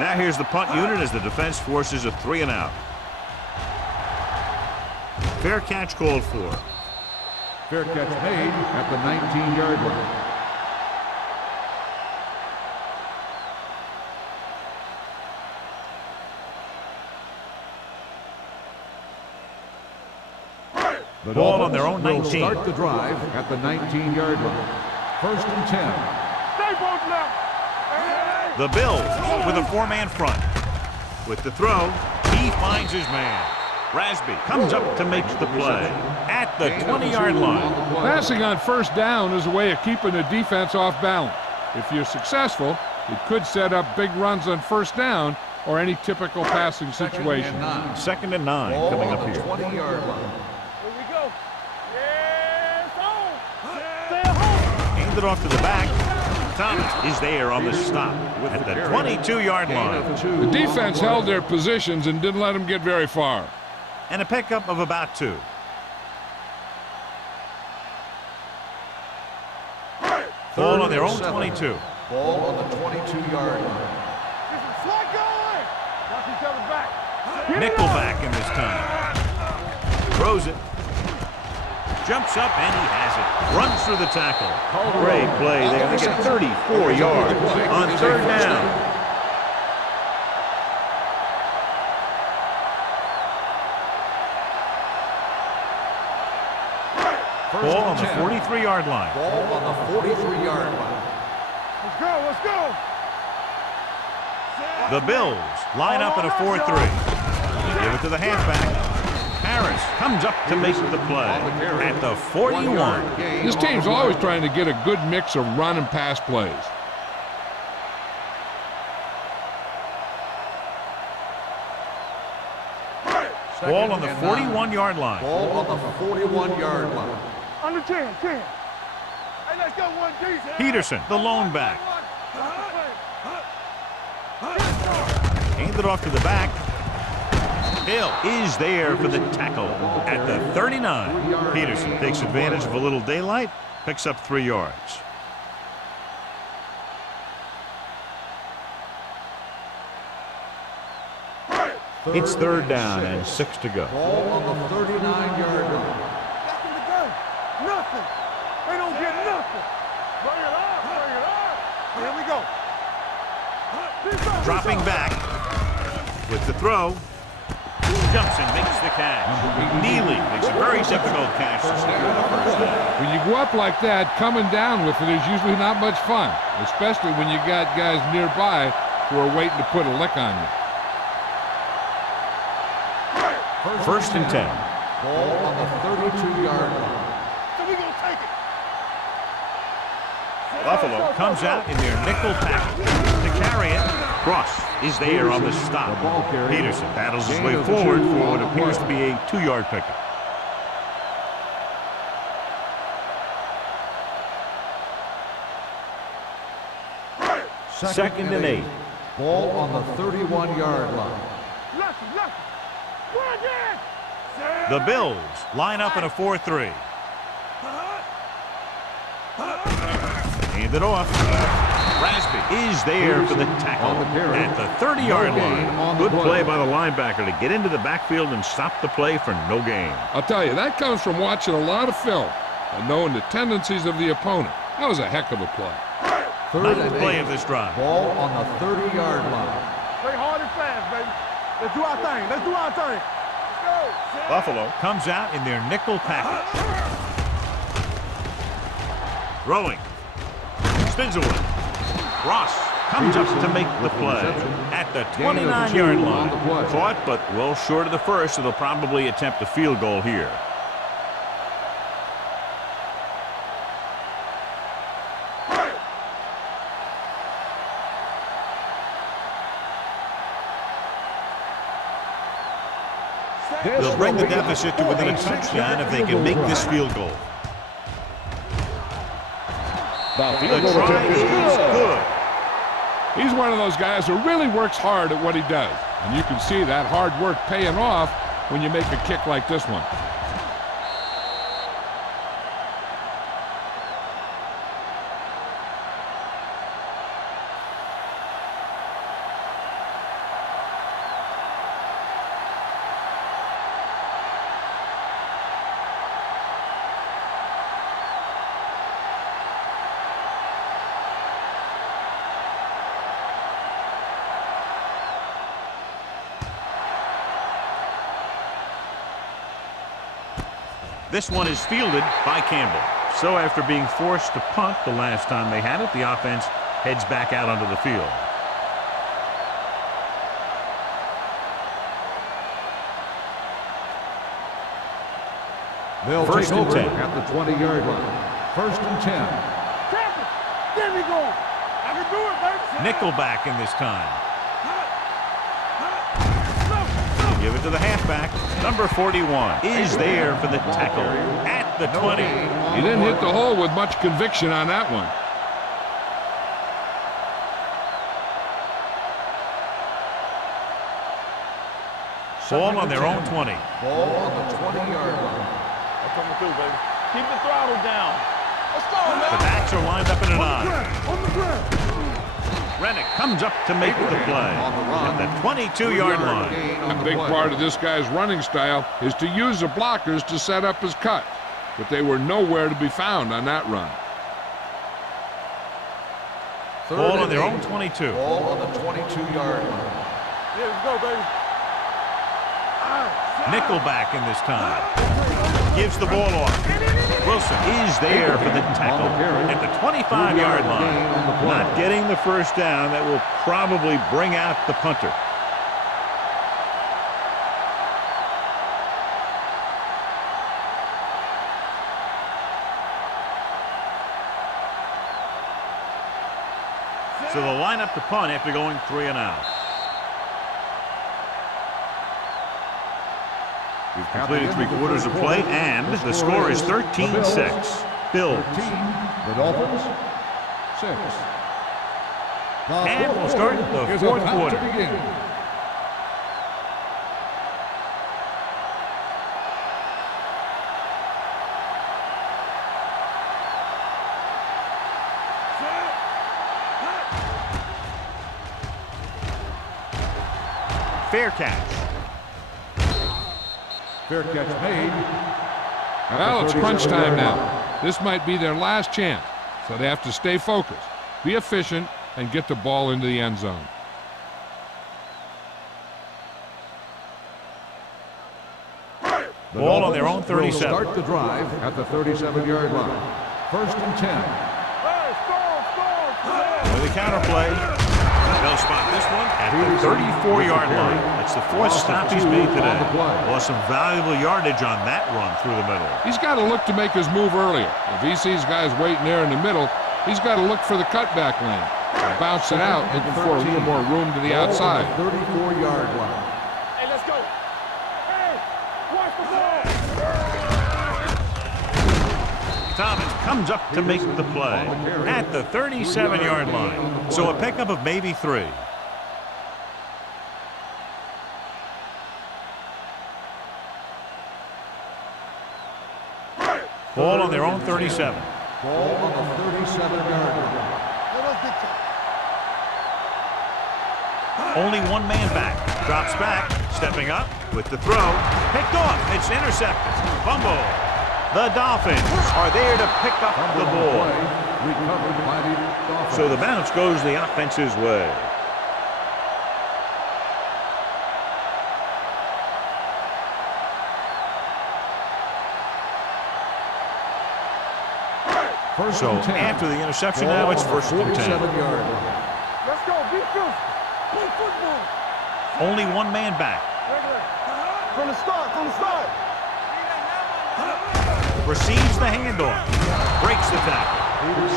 Now here's the punt unit as the defense forces a 3 and out. Fair catch called for. Fair catch made at the 19-yard line. The Ball on Dolphins their own will 19. start the drive at the 19-yard line. 1st and 10. Stay both left. Hey. The Bills with a four-man front. With the throw, he finds his man. Rasby comes up to make the play at the 20-yard line. Passing on 1st down is a way of keeping the defense off balance. If you're successful, it could set up big runs on 1st down or any typical passing situation. 2nd and 9 Ball coming on up the here. 20-yard line. Here we go. Yes, home. Stay home. Handed it off to the back. Thomas is there on the stop at the 22-yard line. The defense held their positions and didn't let them get very far. And a pickup of about 2. Ball on their own 22. Ball on the 22-yard line. Slide going. Watch each other back. Nickelback in this time. Throws it. Jumps up and he has it. Runs through the tackle. Great play there. They get 34 yards on 3rd down. Ball on the 43-yard line. Ball on the 43-yard line. Let's go. Let's go. The Bills line up in a 4-3. They give it to the halfback. Harris comes up to make the play at the 41. This team's always trying to get a good mix of run and pass plays. Ball on the 41-yard line. Ball on the 41-yard line. Under 10. Hey, let's go 1D. Peterson, the lone back. Handed off to the back. Hill is there for the tackle at the 39. Peterson takes advantage of a little daylight, picks up 3 yards. It's 3rd down and 6 to go. Ball on the 39-yard line. Nothing to go. Nothing. They don't get nothing. Bring it up. Bring it up. Here we go. Dropping back with the throw. Jumps and makes the catch. Neely makes a very difficult catch to secure the 1st down. When you go up like that, coming down with it is usually not much fun, especially when you got guys nearby who are waiting to put a lick on you. 1st and 10. Ball on the 32-yard line. So we gonna take it. Buffalo comes out in their nickel package to carry it. Cross is there on the stop. Peterson battles his way forward for what appears to be a 2-yard pickup. Second and 8. Ball on the 31-yard line. Left. We're again. The Bills line up in a 4-3. Hand it off. Rasby is there for the tackle at the 30-yard line. Good play by the linebacker to get into the backfield and stop the play for no gain. I'll tell you, that comes from watching a lot of film and knowing the tendencies of the opponent. That was a heck of a play. 3rd Ninth and play 8. of this drive. Ball on the 30-yard line. Play hard and fast, baby. Let's do our thing. Let's do our thing. Let's go. Buffalo comes out in their nickel package. Throwing. Spins away. Ross comes up to make the play at the 29-yard line. Caught, but well short of the first, so they'll probably attempt a field goal here. They'll bring the deficit to within a touchdown if they can make this field goal. The try is good. He's one of those guys who really works hard at what he does. And you can see that hard work paying off when you make a kick like this one. This one is fielded by Campbell. So after being forced to punt the last time they had it, the offense heads back out onto the field. They'll First take and over 10. at the 20-yard line. First and 10. Campbell, there we go. I can do it, baby. Nickelback in this time. Give it to the halfback. Number 41 is there for the tackle at the 20. He didn't hit the hole with much conviction on that one. Ball on their own 20. Ball on the 20-yard line. I'm coming through, baby. Keep the throttle down. Let's go, The man. backs are lined up in an I. On the ground. Rennick comes up to make the play at the 22-yard line. A big part of this guy's running style is to use the blockers to set up his cut, but they were nowhere to be found on that run. Ball on their own 22. Ball on the 22-yard line. Yeah, let's go, baby. Nickelback in this time. Gives the ball off. Wilson is there for the tackle at the 25-yard line. Not getting the first down. That will probably bring out the punter. So they'll line up to punt after going 3 and out. We've completed 3/4 of play, and the score is 13-6. Bills. 13, the Dolphins, 6. And we'll start the Here's fourth about quarter. to begin. Fair catch. Fair catch made. Well, it's crunch time now. This might be their last chance, so they have to stay focused, be efficient, and get the ball into the end zone. Ball on their own 37. Will start the drive at the 37-yard line. First and 10. Hey, score. With a counter play, they'll spot this one at the 34-yard line. That's the fourth stop he's made today. Lost some valuable yardage on that run through the middle. He's got to look to make his move earlier. If he sees guys waiting there in the middle, he's got to look for the cutback lane. Bounce it out, looking for a little more room to the outside. 34-yard line. Hey, let's go. Hey, watch the ball. Thomas comes up to make the play at the 37-yard line. So a pickup of maybe 3. Ball on their own 37. Ball on the 37-yard line. Only one man back. Drops back. Stepping up with the throw. Picked off. It's intercepted. Fumble. The Dolphins are there to pick up the ball. Recovered by the Dolphins. So the bounce goes the offense's way. First So and 10. after the interception, now it's first and 10. 47-yard line. Let's go. Defense. Play football. Only one man back. From the start. From the start. Receives the handoff. Breaks the tackle.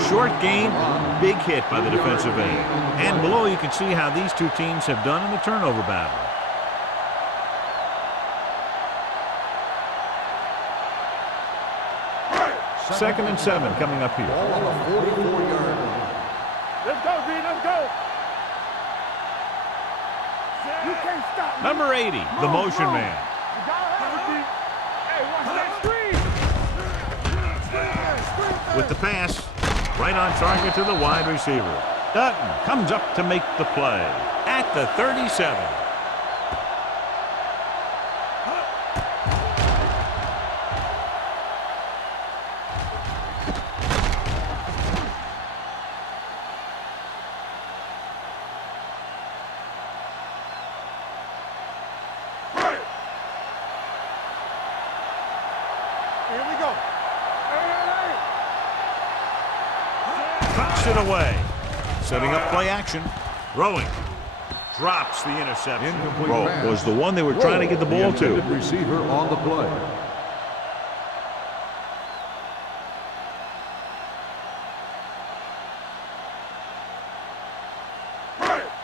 Short gain, big hit by the defensive end. And below you can see how these two teams have done in the turnover battle. Second and 7 coming up here. Ball on the 44-yard line. Let's go, B. Let's go. You can't stop me. Number 80, the motion man. You gotta have it, B. Hey, watch that screen. With the pass, right on target to the wide receiver. Dutton comes up to make the play at the 37. Here we go. Cuts it away. Setting up play action. Throwing. Drops the interception. Incomplete Roll pass. was the one they were trying to get the ball to. intended receiver on the play.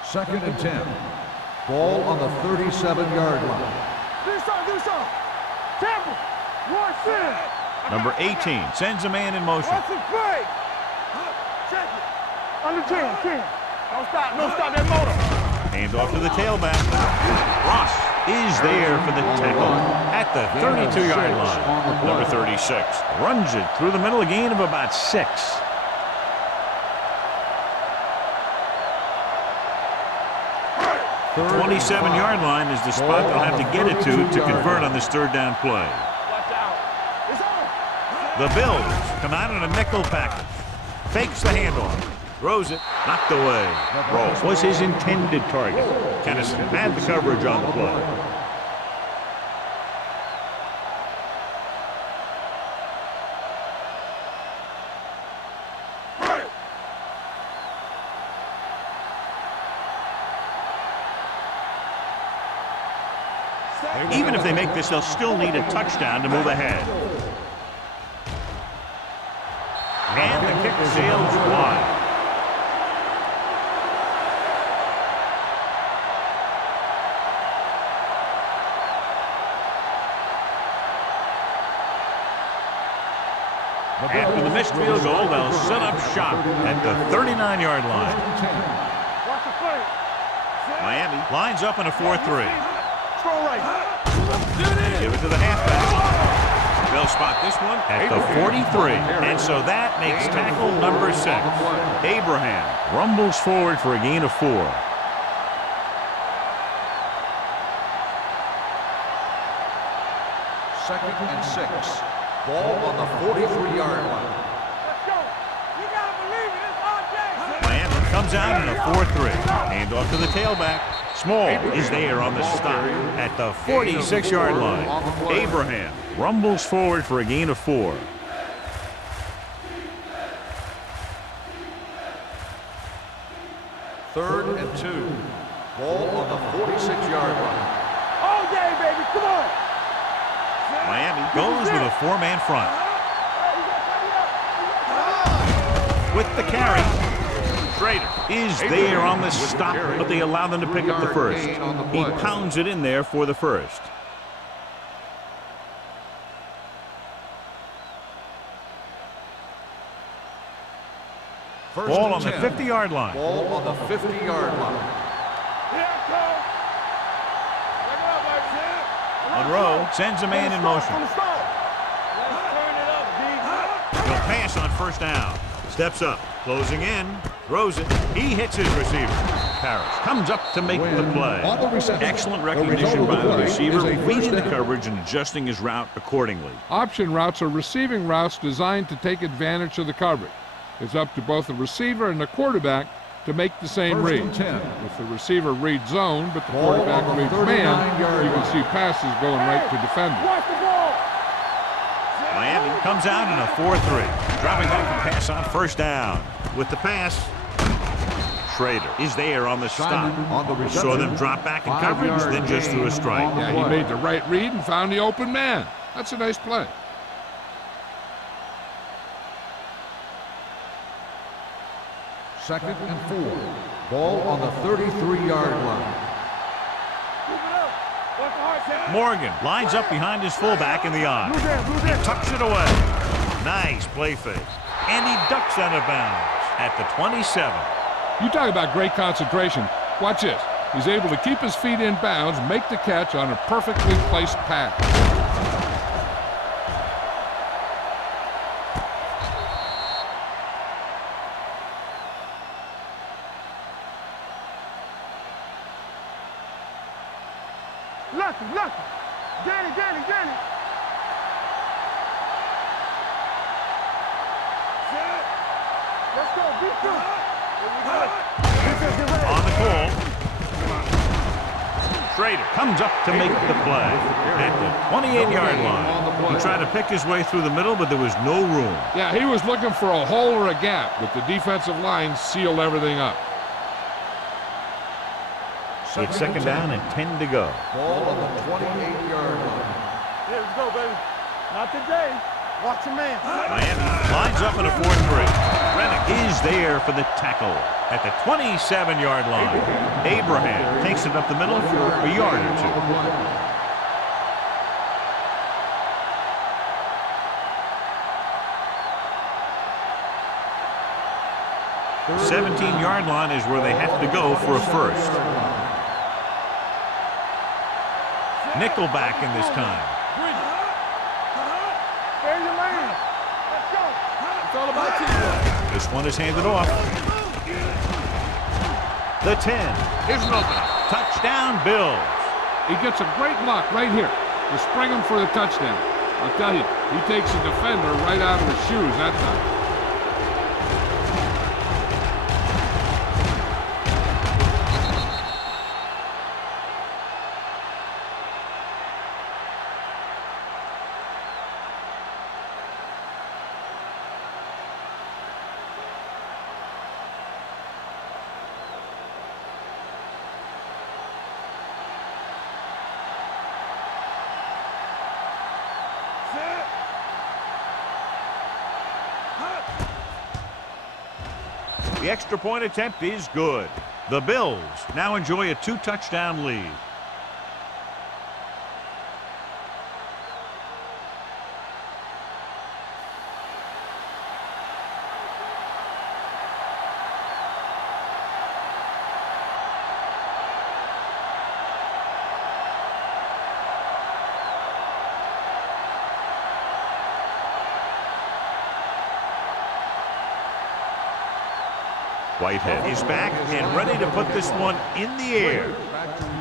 Second and 10. Ball on the 37-yard line. Do something. Temple. Watch in. Number 18 sends a man in motion. Watch it play. Check it. Under 10. Don't stop that motor. Hand off to the tailback. Ross is there for the tackle at the 32-yard line. Number 36 runs it through the middle, a gain of about 6. The 27-yard line is the spot they'll have to get it to convert on this third down play. Watch out. It's on. The Bills come out in a nickel package. Fakes the handoff. Throws it. Knocked away. Roll was his intended target. Kennison had the coverage on the play. Even if they make this, they'll still need a touchdown to move ahead. And the kick sails wide. After the missed field goal, they'll set up shop at the 39-yard line. Watch the play. Miami lines up in a 4-3. Throw right. Give it to the halfback. They'll spot this one at the 43. And so that makes tackle number 6. Abraham rumbles forward for a gain of 4. Second and 6. Ball on the 43-yard line. Let's go. You gotta believe it. It's RJ. Miami comes out in a 4-3. Hand off to the tailback. Small is there on the stop at the 46-yard line. Abraham rumbles forward for a gain of 4. Third and 2. Ball on the 46-yard line. All day, baby. Come on. Miami goes with a 4-man front. With the carry. Schrader is there on the stop, but they allow them to pick up the first. He pounds it in there for the first. Ball on the 50-yard line. Ball on the 50-yard line. Here it comes. Check it out, baby. Monroe sends a man in motion. Let's turn it up, D. He'll pass on first down. Steps up, closing in, throws it. He hits his receiver. Parrish comes up to make the play. Excellent recognition by the receiver, reading the coverage and adjusting his route accordingly. Option routes are receiving routes designed to take advantage of the coverage. It's up to both the receiver and the quarterback to make the same read. If the receiver reads zone, but the quarterback reads man, you can see passes going right to defenders. Watch the ball. Miami comes out in a 4-3. Dropping back and pass on first down. With the pass, Schrader is there on the stop. Saw them drop back in coverage, then just threw a strike. Yeah, he made the right read and found the open man. That's a nice play. Second and 4. Ball on the 33-yard line. Keep it up. Watch the heart, Sam. Morgan lines up behind his fullback in the eye. Blue He tucks it away. Nice play fake. And he ducks out of bounds at the 27. You talk about great concentration. Watch this. He's able to keep his feet in bounds, make the catch on a perfectly placed pass. Lucky. Get it. Let's go, beat you. On the call. Schrader comes up to make the play at the 28-yard line. the play. He tried to pick his way through the middle, but there was no room. Yeah, he was looking for a hole or a gap, but the defensive line sealed everything up. It's second down and 10 to go. Ball on the 28-yard line. Yeah, let's go, baby. Not today. Watch your man. Miami lines up in a 4-3. Rennick is there for the tackle at the 27-yard line. Abraham takes it up the middle for a yard or two. 17-yard line is where they have to go for a first. Nickelback in this time. Stay in your lane. Let's go. It's all about teamwork. This one is handed off. The 10. Here's another. Touchdown, Bills. He gets a great look right here to spring him for the touchdown. I'll tell you, he takes the defender right out of his shoes that time. The extra point attempt is good. The Bills now enjoy a 2-touchdown lead. Whitehead is back and ready to put this one in the air.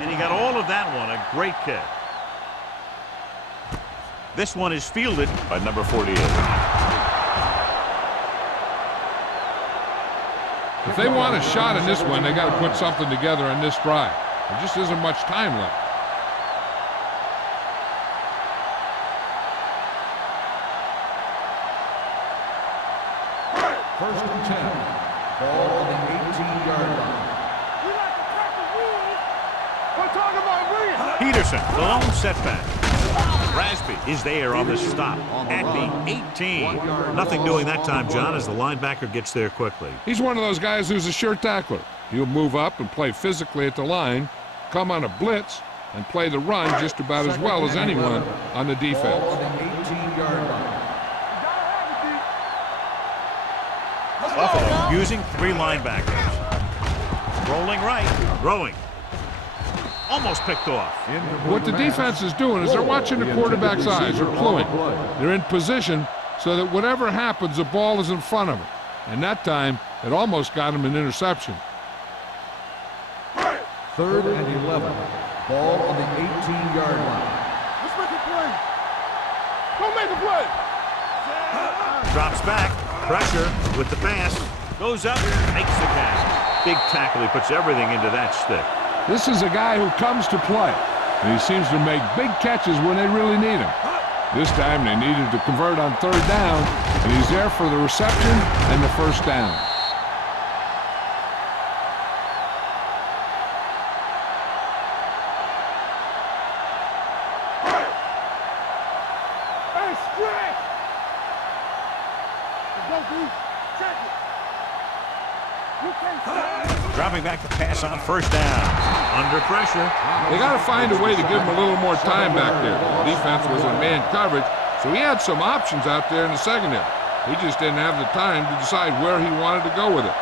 And he got all of that one. A great kick. This one is fielded by number 48. If they want a shot in this one, they got to put something together on this drive. There just isn't much time left. First and 10. Ball on the 18-yard line. We like to crack the rules. We're talking about rules. Peterson, the lone setback. Rasby is there on the stop at the 18. Nothing doing that time, John, as the linebacker gets there quickly. He's one of those guys who's a sure tackler. He'll move up and play physically at the line, come on a blitz, and play the run just about as well as anyone on the defense. Ball on the 18-yard line. Buffalo using 3 linebackers. Rolling right, throwing. Almost picked off. What the defense is doing is they're watching the quarterback's eyes. They're cluing. They're in position so that whatever happens, the ball is in front of them. And that time, it almost got him an interception. 3rd and 11. Ball on the 18-yard line. Let's make a play. Don't make a play. Drops back. Pressure with the pass. Goes up, makes the catch. Big tackle. He puts everything into that stick. This is a guy who comes to play, and he seems to make big catches when they really need him. This time they needed to convert on 3rd down, and he's there for the reception and the first down. Hey, stretch. Go, D. Check it. You can't stop. Dropping back to pass on 1st down. Under pressure. They got to find a way to give him a little more time back there. The defense was in man coverage, so he had some options out there in the secondary. He just didn't have the time to decide where he wanted to go with it.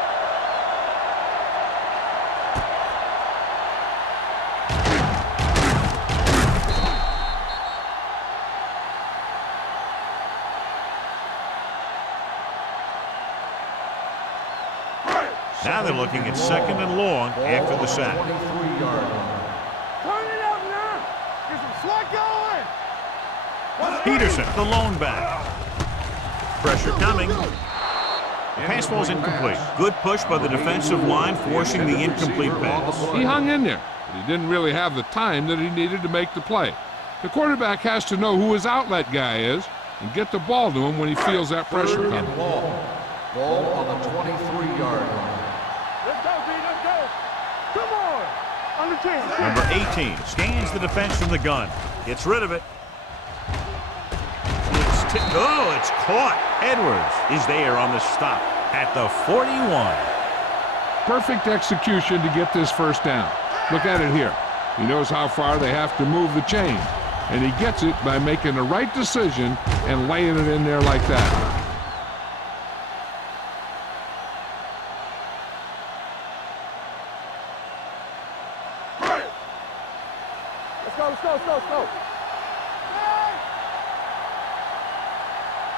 Now they're looking at 2nd and long after the sack. 23-yard line. Turn it up now. Get some slug going. Peterson, the lone back. Pressure coming. The pass falls incomplete. Good push by the defensive line, forcing the incomplete pass. He hung in there, but he didn't really have the time that he needed to make the play. The quarterback has to know who his outlet guy is and get the ball to him when he feels that pressure Third coming. and long. Ball on the 23-yard line. Let's go, B. Let's go. Come on. On the 10. Number 18 scans the defense from the gun. Gets rid of it. It's caught. Edwards is there on the stop at the 41. Perfect execution to get this first down. Look at it here. He knows how far they have to move the chain, and he gets it by making the right decision and laying it in there like that. Let's go.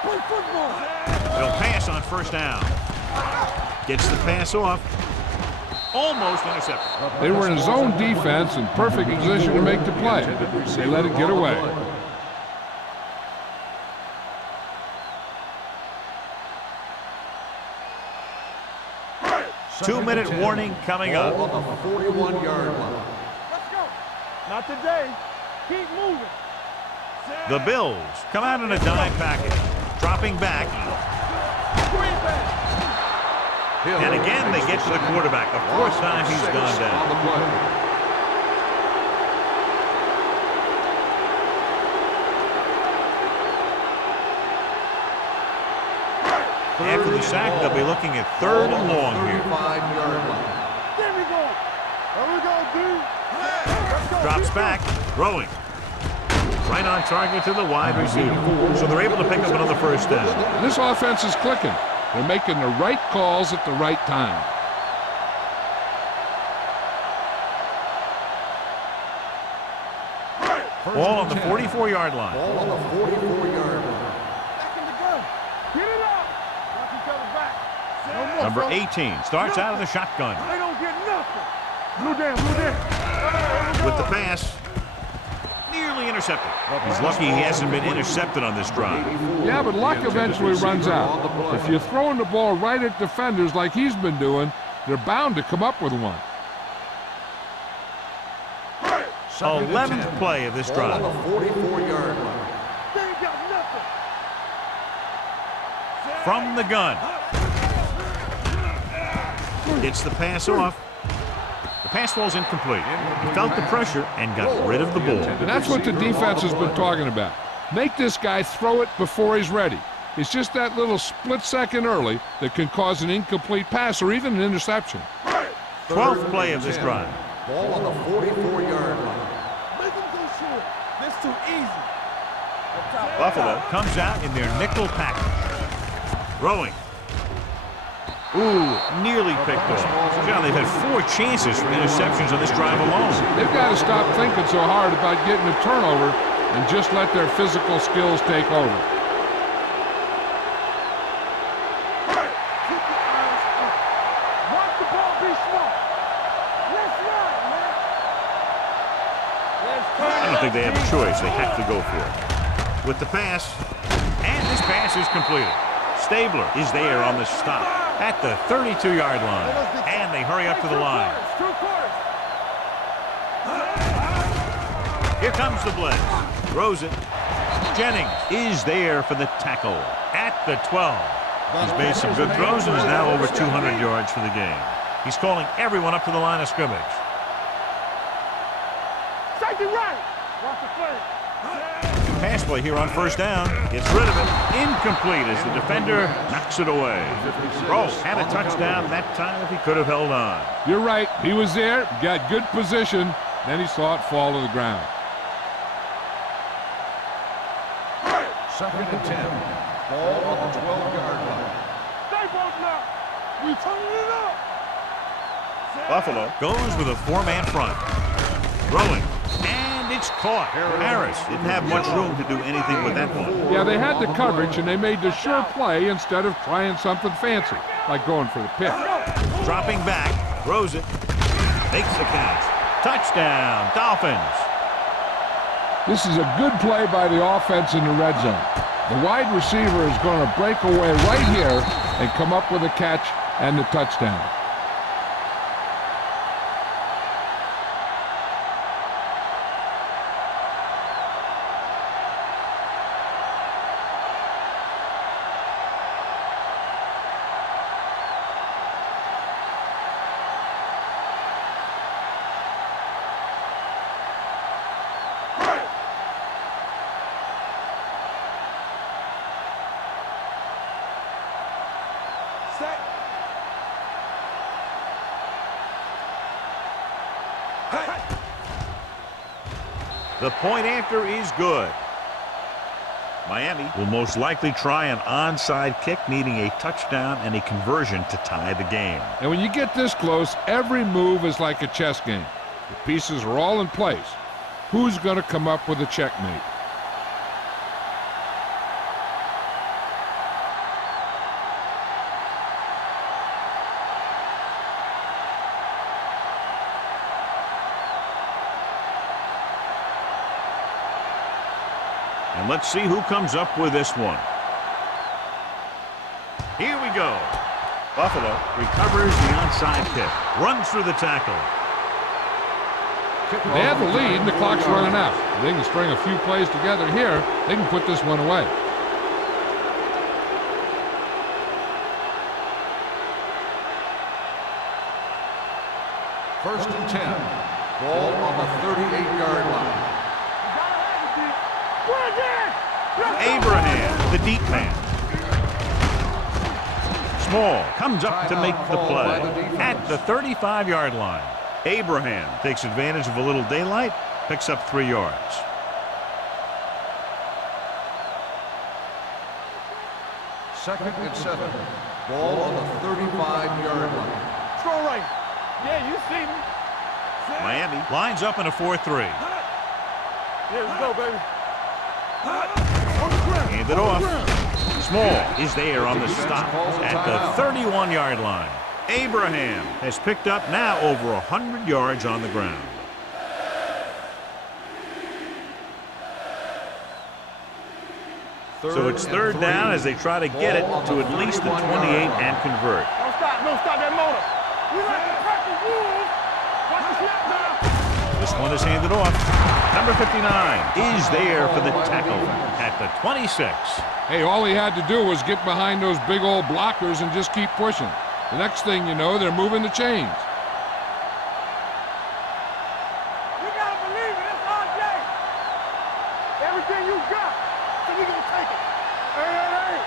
Play football. They'll pass on first down. Gets the pass off. Almost intercepted. They were in zone defense in perfect position to make the play. They let it get away. Two-minute warning coming up. Ball on the 41-yard line. Let's go. Not today. Keep moving. The Bills come out in a dime package. Dropping back. And again, they get to the quarterback. The fourth time he's gone down. After the sack, they'll be looking at third and long here. 35-yard line. There we go. There we go, D. Let's go. Drops back, throwing. Right on target to the wide receiver. So they're able to pick up another first down. This offense is clicking. They're making the right calls at the right time. Ball on the 44-yard line. Ball on the 44-yard line. Back in the gun. Get it up. Knock each other back. No more, Number fella. 18 starts out of the shotgun. They don't get nothing. Blue down. With the pass. Nearly intercepted. He's lucky he hasn't been intercepted on this drive. Yeah, but luck eventually runs out. If you're throwing the ball right at defenders like he's been doing, they're bound to come up with one. 11th play of this Ball on drive. the 44-yard line. They ain't got nothing. From the gun. Gets the pass off. The pass falls incomplete. He felt the pressure and got rid of the ball. And that's what the defense has been talking about. Make this guy throw it before he's ready. It's just that little split second early that can cause an incomplete pass or even an interception. 12th play of this drive. Ball on the 44-yard line. Make them go short. This too easy. Buffalo comes out in their nickel package. Throwing. Ooh, nearly picked off. John, they've had 4 chances for interceptions on this drive alone. They've got to stop thinking so hard about getting a turnover and just let their physical skills take over. Keep your eyes up. Watch the ball. Be smart. Let's run, man. I don't think they have a choice. They have to go for it. With the pass, and this pass is completed. Stabler is there on the stop at the 32-yard line, and they hurry up to the line. Two quarters. Here comes the blitz. Throws it. Jennings is there for the tackle at the 12. He's made some good throws and is now over 200 yards for the game. He's calling everyone up to the line of scrimmage. Safety right. Watch the play. Pass play here on first down. Gets rid of it. Incomplete as the defender knocks it away. Rowe had a touchdown that time if he could have held on. You're right. He was there, got good position, then he saw it fall to the ground. 2nd and 10. Ball on the 12-yard line. Stay both now. We turning it up. Buffalo goes with a 4-man front. Throwing. And it's caught. Harris didn't have much room to do anything with that one. Yeah, they had the coverage, and they made the sure play instead of trying something fancy, like going for the pick. Dropping back. Throws it. Makes the catch. Touchdown, Dolphins. This is a good play by the offense in the red zone. The wide receiver is going to break away right here and come up with a catch and the touchdown. Set. Hey. The point after is good. Miami will most likely try an onside kick, needing a touchdown and a conversion to tie the game. And when you get this close, every move is like a chess game. The pieces are all in place. Who's going to come up with a checkmate? And let's see who comes up with this one. Here we go. Buffalo recovers the onside kick. Runs through the tackle. They have the lead, and the clock's running out. If they can string a few plays together here, they can put this one away. First and 10. Ball on the 38-yard line. Abraham, the deep man. Small comes up to make the play at the 35-yard line. Abraham takes advantage of a little daylight, picks up 3 yards. Second and 7. Ball on the 35-yard line. Throw right. Yeah, you see me. Miami lines up in a 4-3. Yeah, let's go, baby. Hand it off. Small is there on the stop at the 31-yard line. Abraham has picked up now over 100 yards on the ground. So it's third down as they try to get it to at least the 28 and convert. Don't stop that motor. We like to practice rules. Watch the snap now. This one is handed off. Number 59 is there for the tackle at the 26. Hey, all he had to do was get behind those big old blockers and just keep pushing. The next thing you know, they're moving the chains. You gotta believe it. It's RJ. Everything you got. So we gonna take it. Hey.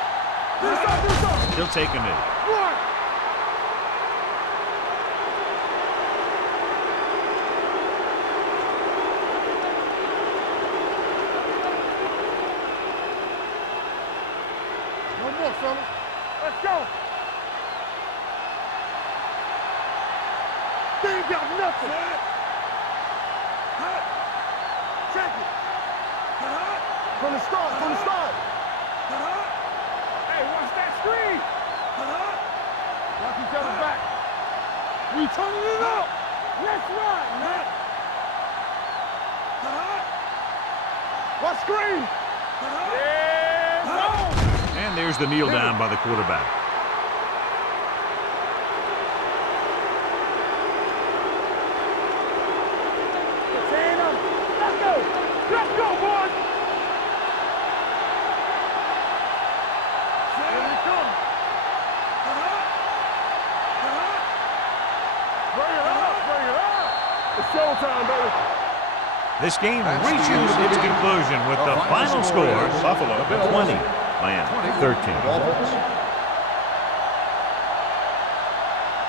Do something. He'll take a knee. One. One more, fellas. Let's go. They ain't got nothing. Check it. From the start. Hey, watch that screen. Watch each other back. We turning it up. Let's ride, man. What screen? Yeah, no. And there's the kneel down by the quarterback. Let's go, boys! Here we come. Bring it up! It's showtime, baby. This game reaches its conclusion with the final score, Buffalo 20, Miami 13.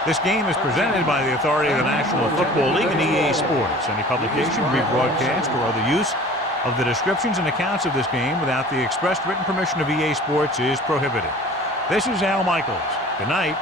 This game is presented by the authority of the National Football League and EA Sports. Any publication, rebroadcast, or other use of the descriptions and accounts of this game without the expressed written permission of EA Sports is prohibited. This is Al Michaels. Good night.